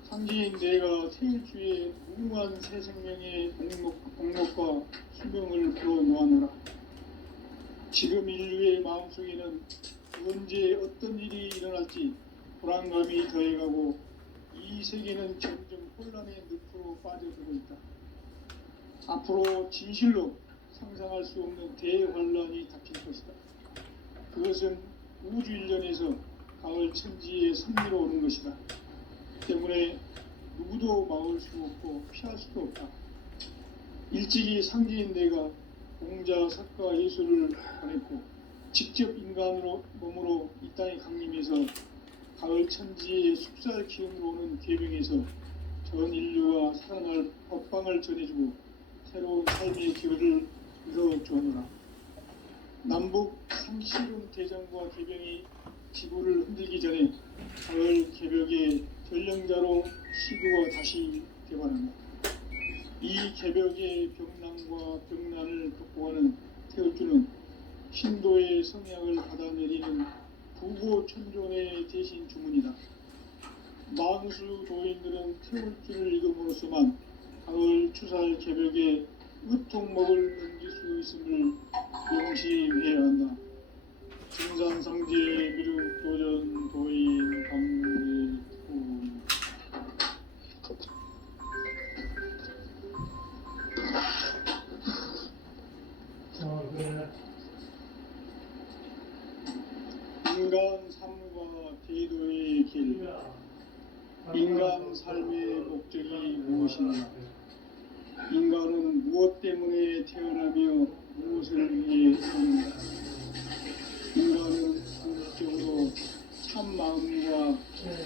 상제인 내가 태울 주에 무궁한 새 생명의 목록과 수명을 불어놓아노라. 지금 인류의 마음속에는 언제 어떤 일이 일어날지 불안감이 더해가고 이 세계는 점점 혼란의 늪으로 빠져들고 있다. 앞으로 진실로 상상할 수 없는 대환란이 닥칠 것이다. 그것은 우주 일련에서 가을 천지의 섭리로 오는 것이다. 때문에 누구도 막을 수 없고 피할 수도 없다. 일찍이 상제인 내가 공자, 석가, 예수를 보냈고 직접 인간으로 몸으로 이 땅에 강림해서 가을 천지의 숲살 기운으로 오는 계명에서 전 인류와 살아날 법방을 전해주고 새로운 삶의 기회를 이뤄주었노라. 남북 상시론 대장과 계병이 지구를 흔들기 전에 가을 개벽의 전령자로 시도가 다시 개발한다. 이 개벽의 병난과 병난을 극복하는 태울주는 신도의 성약을 받아내리는 부고천존의 대신 주문이다. 만수 도인들은 태울주를 읽음으로써만 가을 추살 개벽에 으통목을 넘길 수 있음을 명심해야 한다. 중산성제 미륵도전 도인 강의 후 인간 삶과 대도의 길. 인간 삶의 목적이 무엇인가? 인간은 무엇 때문에 태어나며 무엇을 위해 사는가? 인간은 궁극적으로 참 마음과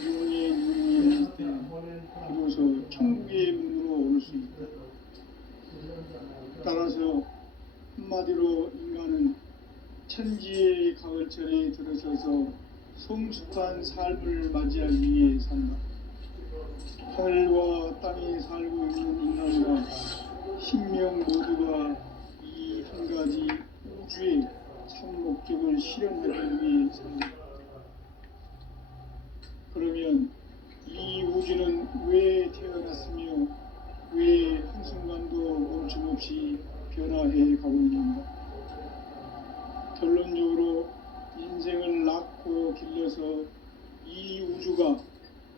영의 눈이 열릴 때 비로소 천국의 문으로 올 수 있다. 따라서 한마디로 인간은 천지의 가을철에 들어서서 성숙한 삶을 맞이하기 위해 산다. 하늘과 땅에 살고 있는 인간과 신명 모두가 이 한 가지 우주의 참 목적을 실현하기 위해 산다. 그러면 이 우주는 왜 태어났으며 왜 한순간도 멈춤없이 변화해 가고 있는가? 결론적으로 인생을 낳고 길러서 이 우주가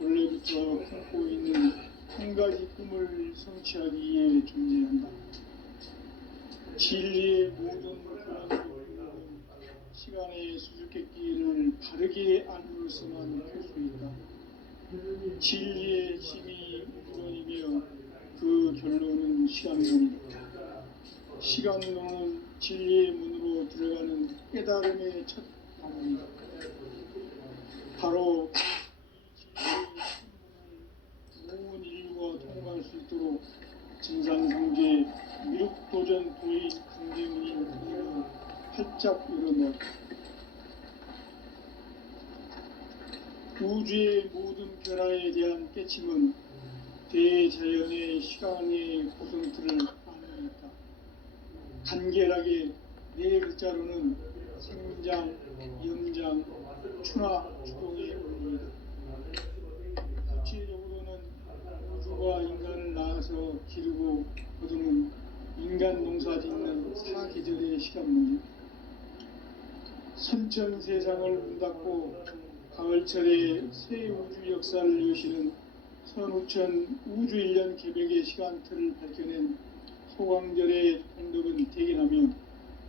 원래부터 품고 있는 한 가지 꿈을 성취하기 위해 존재한다. 진리의 모든 그런 시간의 수수께끼를 바르게 알므로서만 할 수 있다. 진리의 힘이 우주론이며 그 결론은 시간론이다. 시간론은 진리의 문으로 들어가는 깨달음의 첫 방문이다. 바로 온 인류가 통과할 수 있도록 진상성제 미륵도전 도의 강제문이 활짝 열어놓았다. 우주의 모든 변화에 대한 깨침은 대자연의 시간의 구성틀을 반영했다. 간결하게 네 글자로는 생장, 영장, 추나, 추동의 원리이다. 구체적으로는 우주가 인간을 낳아서 기르고 거두는 인간 농사 짓는 사계절의 시간문이다. 선천 세상을 문닫고 가을철에 새 우주 역사를 여시는 선우천 우주 1년 개벽의 시간틀을 밝혀낸 소강절의 공덕은 대견하며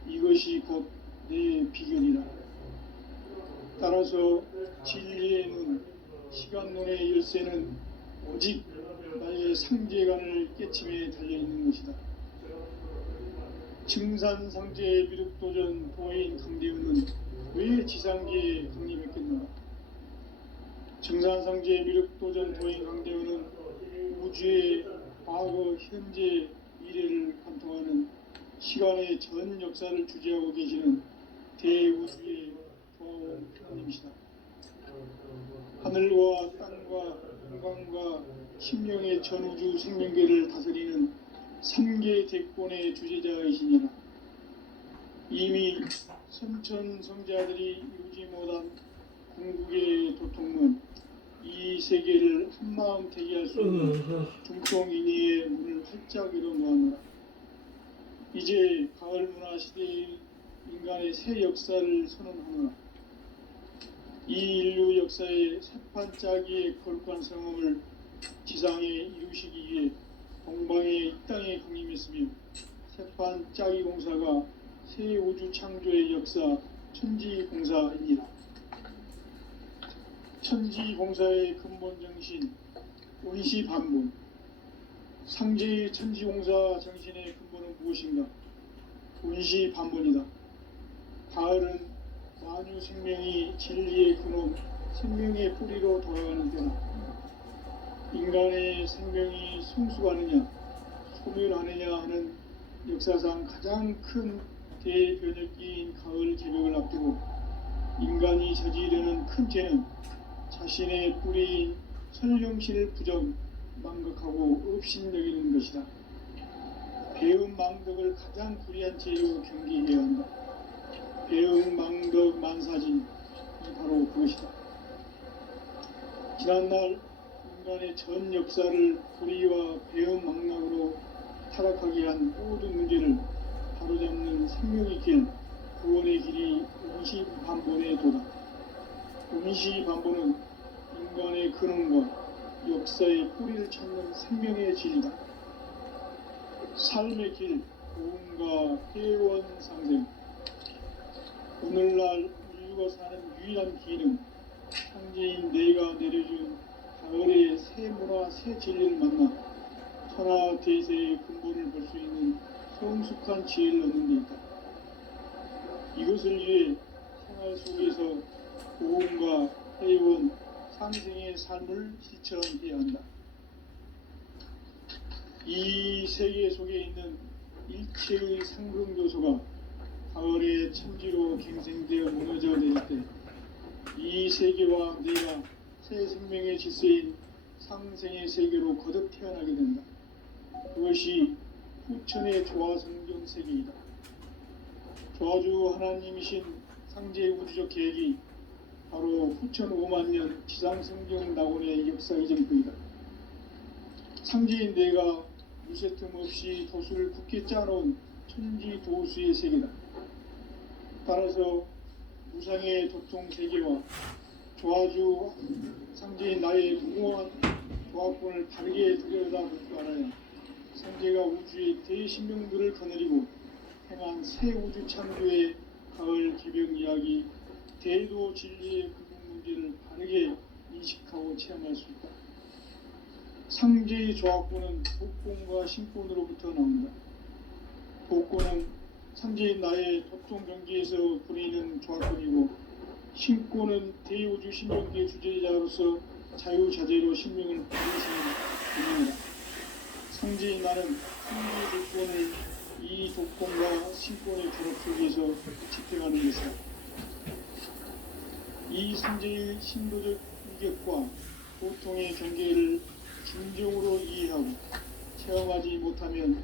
이것이 곧 내 비결이라. 따라서 진리의 눈, 시간론의 열쇠는 오직 나의 상제관을 깨침에 달려있는 것이다. 증산상제의 미륵도전 도인 강대훈은 왜 지상계에 강림했겠노라. 증산상제의 미륵도전 도인 강대훈은 우주의 과거, 현재, 미래를 관통하는 시간의 전 역사를 주재하고 계시는 대우주의 조화원 하나님이시다. 하늘과 땅과 공간과 심령의 전우주 생명계를 다스리는 삼계 대권의 주제자이시니라. 이미 선천성자들이 이루지 못한 궁극의 도통문, 이 세계를 한마음 대기할 수 있는 중통인의의 문을 활짝 열어놓았노라. 이제 가을 문화 시대의 인간의 새 역사를 선언하노라. 이 인류 역사의 새판짜기의 거룩한 성험을 지상에 이루시기 위해 동방의 이 땅에 강림했으며 새판짜기 공사가 새 우주 창조의 역사 천지공사입니다. 천지공사의 근본 정신 원시반본. 상제의 천지공사 정신의 근본은 무엇인가? 원시반본이다. 가을은 만유 생명이 진리의 근원, 생명의 뿌리로 돌아가는 때나 인간의 생명이 성숙하느냐, 소멸하느냐 하는 역사상 가장 큰 대변혁기인 가을 개벽을 앞두고 인간이 저지르는 큰 죄는 자신의 뿌리인 설령신을 부정, 망각하고 업신여기는 것이다. 배음 망덕을 가장 불의한 죄로 경계해야 한다. 배음 망덕 만사진이 바로 그것이다. 지난날 인간의 전 역사를 불의와 배음 망락으로 타락하게 한 모든 문제를 바로잡는 생명의 길, 구원의 길이 원시반본의 도다. 원시반본은 인간의 근원과 역사의 뿌리를 찾는 생명의 진리다. 삶의 길, 고음과 회원 상생. 오늘날 인류가 사는 유일한 길은 상제인 내가 내려준 가을의 새 문화, 새 진리를 만나 천하 대세의 근본을 볼 수 있는 성숙한 지혜를 얻는 데 있다. 이것을 위해 생활 속에서 고음과 회원, 상생의 삶을 실천해야 한다. 이 세계 속에 있는 일체의 상승 요소가 가을의 천지로 갱생되어 무너져 내릴 때 이 세계와 내가 새 생명의 질서인 상생의 세계로 거듭 태어나게 된다. 그것이 후천의 조화성경 세계이다. 조화주 하나님이신 상제의 우주적 계획이 바로 후천 5만년 지상성경 낙원의 역사 이전부이다. 상제인 내가 무쇠틈 없이 도수를 굳게 짜놓은 천지 도수의 세계다. 따라서 무상의 도통 세계와 조화주 상제인 나의 무궁한 조합권을 바르게 들여다볼 줄 알아야 상제가 우주의 대신명들을 거느리고 행한 새 우주 창조의 가을 개벽 이야기, 대도 진리의 근본 문제를 바르게 인식하고 체험할 수 있다. 상제의 조합권은 복권과 신권으로부터 나온다. 복권은 상제인 나의 도통 경계에서 부리는 조합권이고, 신권은 대우주 신명계 주제자로서 자유자재로 신명을 발휘시는 분입니다. 상제인 나는 상제의 복권을 이 독권과 신권의 결합 속에서 집행하는 것이다. 이 상제의 신도적 인격과 보통의 경계를 진정으로 이해하고 체험하지 못하면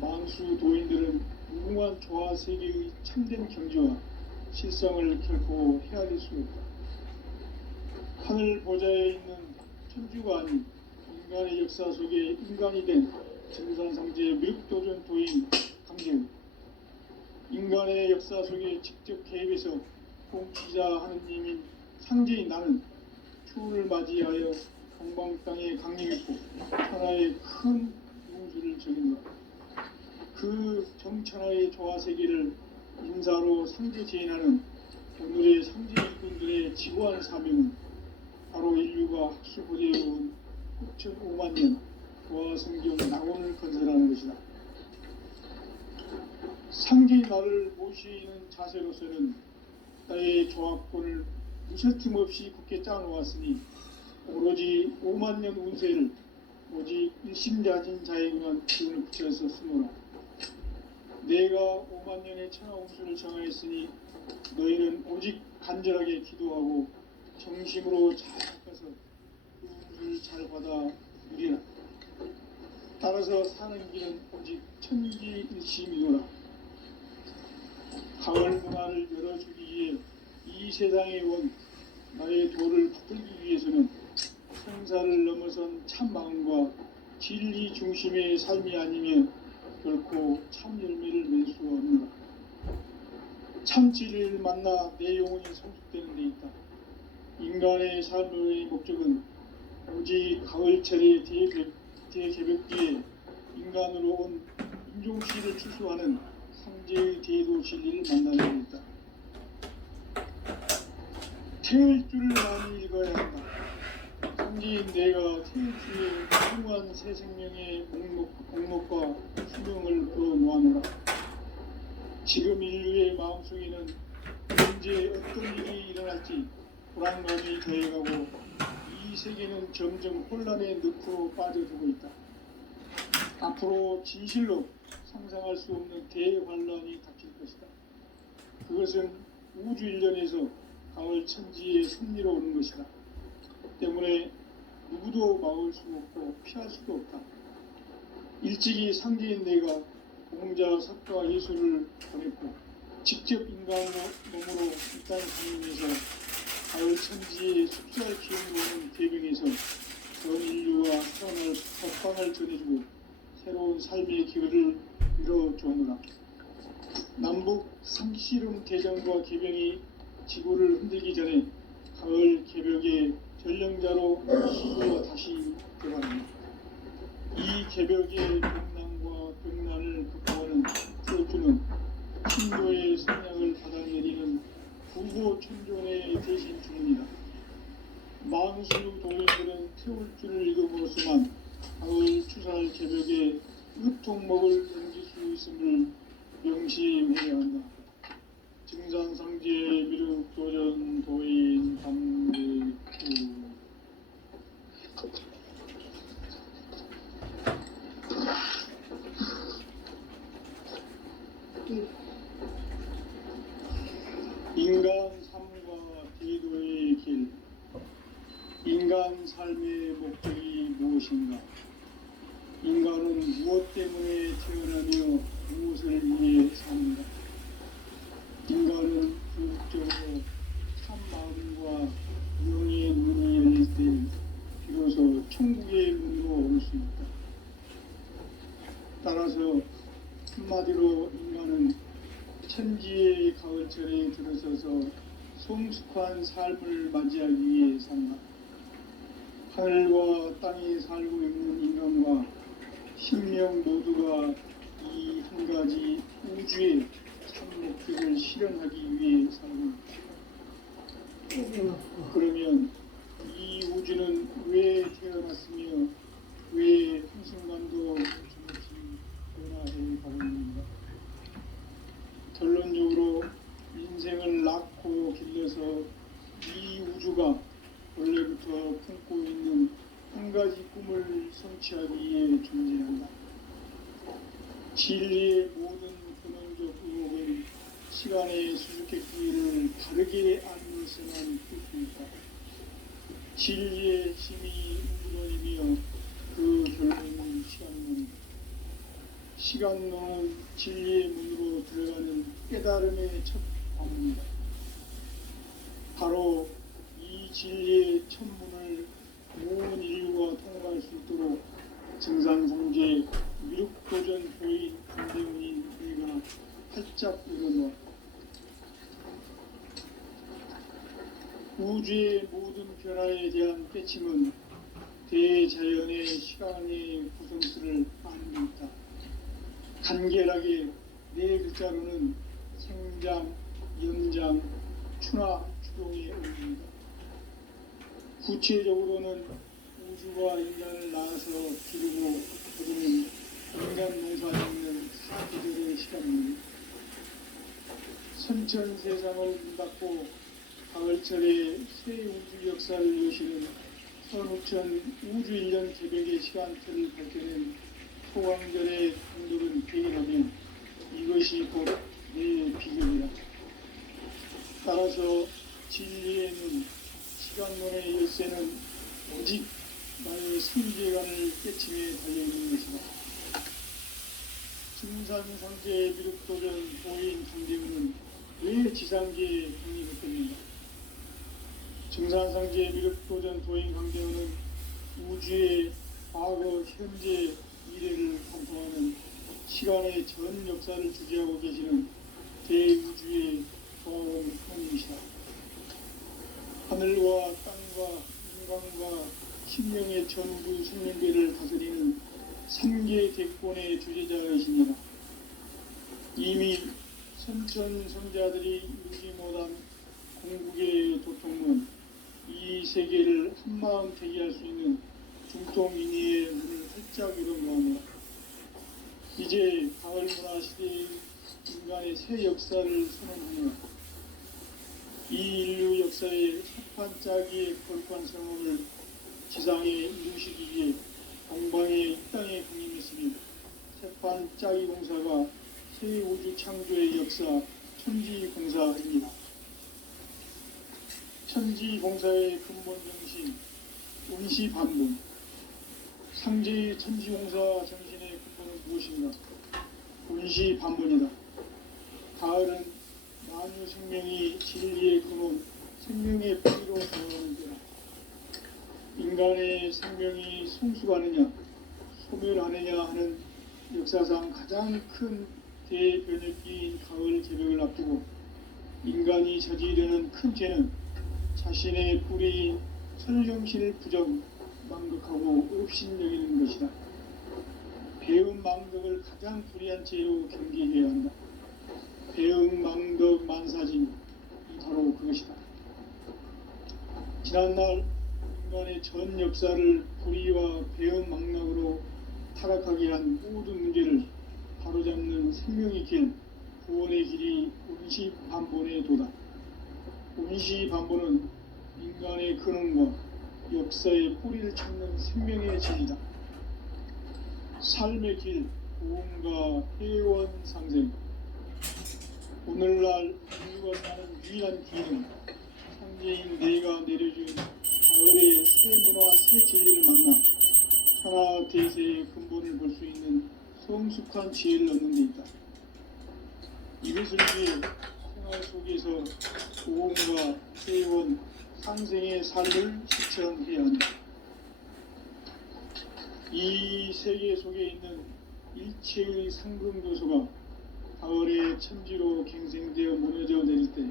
만수 도인들은 무궁한 조화 세계의 참된 경지와 실성을 결코 헤아릴 수 없다. 하늘 보좌에 있는 천주가 아닌 인간의 역사 속에 인간이 된 증산상제의 미륵도전 도인 강대훈. 인간의 역사 속에 직접 개입해서 통치자 하느님인 상제인 나는 추운을 맞이하여 동방 땅에 강림 있고 천하의 큰 용수를 정인다. 그 정천하의 조화 세계를 인사로 상제 제인하는 오늘의 상제 일꾼들의 지구한 사명은 바로 인류가 학수고대해온 6,5만 년 조화 성경 낙원을 건설하는 것이다. 상제의 나를 모시는 자세로서는 나의 조합권을 무설틈 없이 굳게 짜놓았으니 오로지 5만 년 운세를 오직 일심자진 자에게만 기운을 붙여서 쓰노라. 내가 5만 년의 천하 운수를 정하였으니 너희는 오직 간절하게 기도하고 정심으로 잘 닦아서 그 운수를 잘 받아 누리라. 따라서 사는 길은 오직 천지일심이노라. 가을 문화를 열어주기 위해 이 세상에 온 나의 도를 붙들기 위해서는 성사를 넘어선 참 마음과 진리 중심의 삶이 아니면 결코 참 열매를 맺을 수가 없노라. 참 진리를 만나 내 영혼이 성숙되는 데 있다. 인간의 삶의 목적은 오직 가을철의 대개벽기에 인간으로 온 인종시를 추수하는 상제의 대도 진리를 만나는 데 있다. 태울 줄을 많이 읽어야 한다. 상제인 내가 태울 주의 훌륭한 새 생명의 목록과 수명을 풀어놓아노라. 지금 인류의 마음속에는 언제 어떤 일이 일어날지 불안감이 더해가고 이 세계는 점점 혼란의 늪으로 빠져들고 있다. 앞으로 진실로 상상할 수 없는 대환란이 닥칠 것이다. 그것은 우주 일련에서 가을 천지의 섭리로 오는 것이다. 때문에 누구도 막을 수 없고 피할 수도 없다. 일찍이 상제인 내가 공자, 석가, 예수를 보냈고 직접 인간 몸으로 이 땅 강림해서 가을 천지의 숲살 기운을 오는 대명에서 전 인류와 살아날 법방을 전해주고 새로운 삶의 기회를 이뤄주노라. 남북 상씨름 대전과 개병이 지구를 흔들기 전에 가을 개벽의 전령자로 지구가 다시 되어갑니다. 이 개벽의 벽난과 벽난을 극복하는 태울주는 신도의 성량을 받아내리는 구고천존의 대신 주문이다. 만수 도인들은 태울주를 읽음으로써만 가을 추살 개벽의 으통목을 넘길 수 있음을 명심해야 한다. 증산상제 미륵 도전 도인 담대구 인간 삶과 기도의 길. 인간 삶의 목적이 무엇인가? 인간은 무엇 때문에 태어나며 무엇을 위해 사는가? 인간은 궁극적으로 참 마음과 영의 문이 열릴 때 비로소 천국의 문으로 올 수 있다. 따라서 한마디로 인간은 천지의 가을철에 들어서서 성숙한 삶을 맞이하기 위해 산다. 하늘과 땅에 살고 있는 인간과 생명 모두가 이 한 가지 우주의 참 목적을 실현하기 위해 살고 있다. 그러면 이 우주는 왜 태어났으며 왜 한순간도 정없이 변화해 가고 있는가? 결론적으로 인생을 낳고 길러서 이 우주가 원래부터 품고 있는 한 가지 꿈을 성취하기 위해 존재한다. 진리의 모든 근원적 의혹은 시간의 수수께끼를 다르게 알면서만 풀 수 있다. 진리의 힘이 우주론이며 그 결론은 시간론이다. 시간론은 진리의 문으로 들어가는 깨달음의 첫 관문이다. 바로 이 진리의 첫 문을 온 인류가 통과할 수 있도록 증산상제 미륵도전 교인 김대훈이 우리가 활짝 열어놓았다. 우주의 모든 변화에 대한 깨침은 대자연의 시간의 구성수를 아는 데 있다. 간결하게 네 글자로는 생장, 연장, 추나 추동에 어울린다. 구체적으로는 우주가 인간을 낳아서 기르고 거두는 인간 농사에 있는 사계절의 시간입니다. 선천 세상을 문 닫고 가을철에 새 우주 역사를 여시는 선우천 우주 1년 개벽의 시간표를 밝혀낸 소강절의 강도를 대결하며 이것이 곧 내 비결이다. 따라서 진리에는 시간론의 열쇠는 오직 나의 성재관을 깨침에 달려있는 것이다. 증산상제의 미륵도전 도인 강대우는 왜 지상계에 독립했겠는가? 증산상제의 미륵도전 도인 강대우는 우주의 과거, 현재, 미래를 관통하는 시간의 전 역사를 주재하고 계시는 대우주의 조화원 형님이시다. 하늘과 땅과 인간과 신령의 전우주 생명계를 다스리는 삼계 대권의 주제자이십니다. 이미 선천 성자들이 이루지 못한 공국의 도통은 이 세계를 한마음 대기할 수 있는 중통인의의 문을 활짝 열어놓으며 이제 가을 문화 시대의 인간의 새 역사를 선언하며 이 인류 역사의 석판짜기의 거룩한 성험을 지상에 이루시기 위해 동방의 이 땅에 강림했으며 석판짜기 공사가 새 우주 창조의 역사 천지공사입니다. 천지공사의 근본 정신 운시반분. 상제의 천지공사 정신의 근본은 무엇인가? 운시반분이다. 가을은 만유 생명이 진리의 근원, 생명의 뿌리로 돌아오는 때다. 인간의 생명이 성숙하느냐, 소멸하느냐 하는 역사상 가장 큰 대변혁기인 가을 개벽을 앞두고 인간이 저지르는 큰 죄는 자신의 뿌리인 설령신을 부정, 망극하고 업신여기는 것이다. 배음 망덕을 가장 불의한 죄로 경계해야 한다. 배음 망덕 만사진이 바로 그것이다. 지난날 인간의 전 역사를 불의와 배음 망락으로 타락하게 한 모든 문제를 바로잡는 생명의 길, 구원의 길이 운시반본의 도다. 운시반본은 인간의 근원과 역사의 뿌리를 찾는 생명의 진이다. 삶의 길, 고음과 회원 상생. 오늘날 인류가 사는 유일한 길은 상제인 내가 내려준 가을의 새 문화, 새 진리를 만나 천하 대세의 근본을 볼 수 있는 성숙한 지혜를 얻는 데 있다. 이것을 위해 생활 속에서 고음과 회원, 상생의 삶을 실천해야 한다. 이 세계 속에 있는 일체의 상금도소가 가을의 천지로 갱생되어 무너져 내릴 때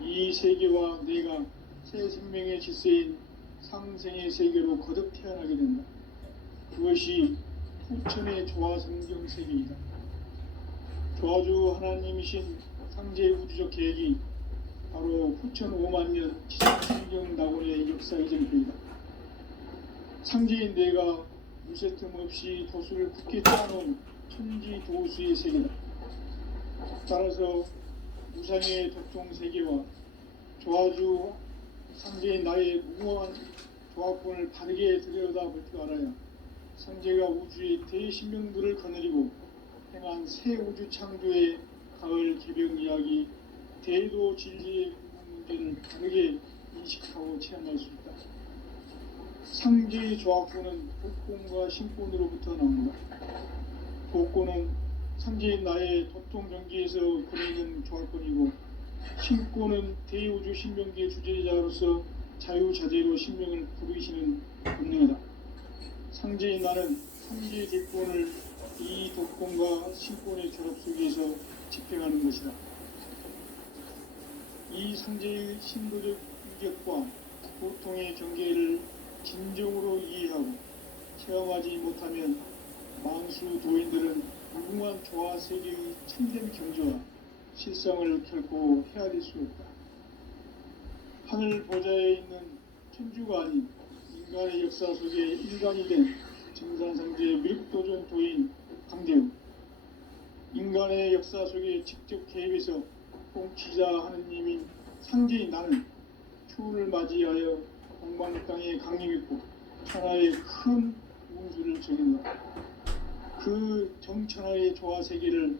이 세계와 내가 새 생명의 질서인 상생의 세계로 거듭 태어나게 된다. 그것이 후천의 조화성경 세계이다. 조화주 하나님이신 상제 우주적 계획이 바로 후천 5만년 지상성경 낙원의 역사 이전입니다. 상제인 내가 무쇠틈 없이 도수를 굳게 짜놓은 천지 도수의 세계다. 따라서 무상의 독종 세계와 조화주 상제인 나의 무모한 조합권을 바르게 들여다볼 줄 알아야 상제가 우주의 대신명들을 거느리고 행한 새 우주 창조의 가을 개벽 이야기, 대도 진리의 문제를 바르게 인식하고 체험할 수 있다. 상제의 조합권은 복권과 신권으로부터 나온다. 복권은 상제인 나의 도통 경기에서 보내는 조합권이고, 신권은 대우주 신명기의 주제자로서 자유자재로 신명을 부르시는 본능이다. 상제인 나는 상제의 객권을 이 독권과 신권의 결합 속에서 집행하는 것이다. 이 상제의 신도적 인격과 보통의 경계를 진정으로 이해하고 체험하지 못하면 만수 도인들은 무궁한 조화 세계의 참된 경지와 실상을 결코 헤아릴 수 없다. 하늘 보좌에 있는 천주가 아닌 인간의 역사 속에 인간이 된 증산상제 미륵도전 도인 강대우, 인간의 역사 속에 직접 개입해서 통치자 하느님인 상제인 나는 추운을 맞이하여 동방 땅에 강림했고 천하의 큰 운수를 정했노라. 그 정천하의 조화 세계를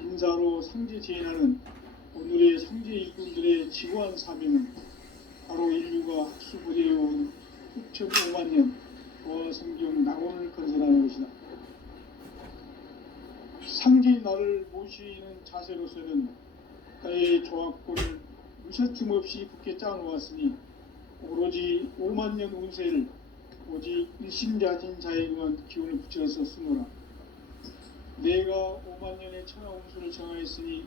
인사로 상제 제인하는 오늘의 상제 일꾼들의 지구한 사명은 바로 인류가 학수부대해온 6,500만 년 조화 성경 낙원을 건설하는 것이다. 상제의 나를 모시는 자세로서는 나의 조화권을 무셔틈 없이 굳게 짜놓았으니 오로지 5만 년 운세를 오직 일심자진 자에게만 기운을 붙여서 쓰노라. 내가 5만 년의 천하 운수를 정하였으니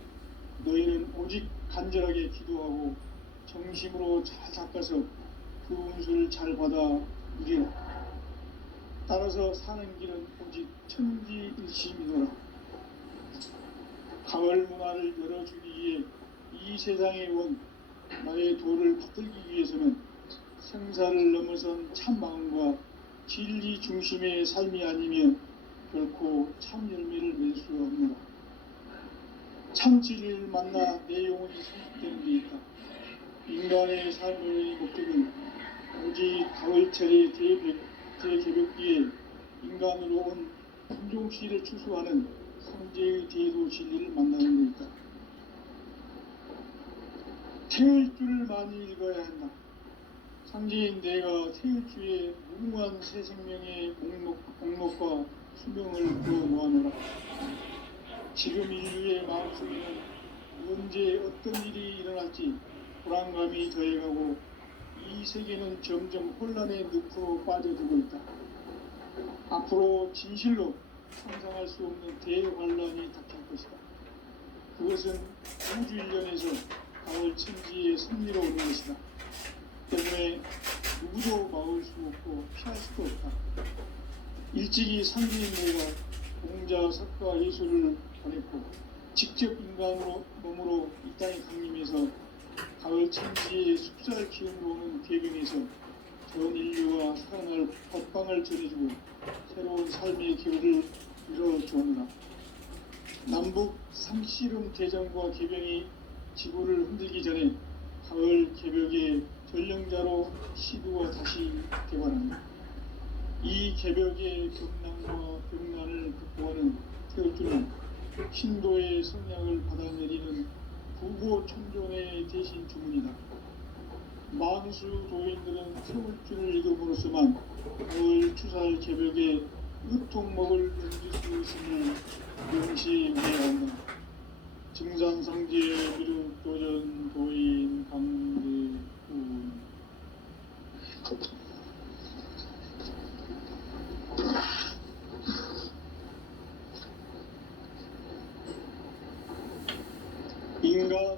너희는 오직 간절하게 기도하고 정심으로 잘 닦아서 그 운수를 잘 받아 누리라. 따라서 사는 길은 오직 천지일심이노라. 가을 문화를 열어주기 위해 이 세상에 온 나의 도를 받들기 위해서는 생사를 넘어선 참 마음과 진리 중심의 삶이 아니면 결코 참 열매를 낼 수 없노라. 참 진리를 만나 내 영혼이 성숙되는 데 있다. 인간의 삶의 목적은 오직 가을철의 대개벽기에 인간으로 온 인종시를 추수하는 성제의 대도 진리를 만나는 데 있다. 태일주를 많이 읽어야 한다. 상제인 내가 태일주의 무궁한 새 생명의 목록과 수명을 부어 놓아노라. 지금 인류의 마음속에는 언제 어떤 일이 일어날지 불안감이 더해가고 이 세계는 점점 혼란의 늪으로 빠져들고 있다. 앞으로 진실로 상상할 수 없는 대환란이 닥칠 것이다. 그것은 우주 일련에서 가을 천지의 섭리로 오는 것이다. 때문에 누구도 막을 수 없고 피할 수도 없다. 일찍이 상제인 내가 공자, 석가, 예술을 보냈고 직접 인간으로 몸으로 이 땅에 강림해서 가을 천지의 숲살 기운으로 오는 대변에서 전 인류와 살아날 법방을 전해주고 새로운 삶의 기회를 이뤄주었노라. 남북 상씨름 대전과 개병이 지구를 흔들기 전에 가을 개벽의 전령자로 시두가 다시 개관한다. 이 개벽의 경난과 병난을 극복하는 태울주는 신도의 성량을 받아내리는 부고천존의 대신 주문이다. 만수 도인들은 태울주를 읽음으로써만 가을 추살 개벽의 으통목을 던질 수 있음을 명시해야 한다. 증산상제 미륵도전 도인 강대우. 인간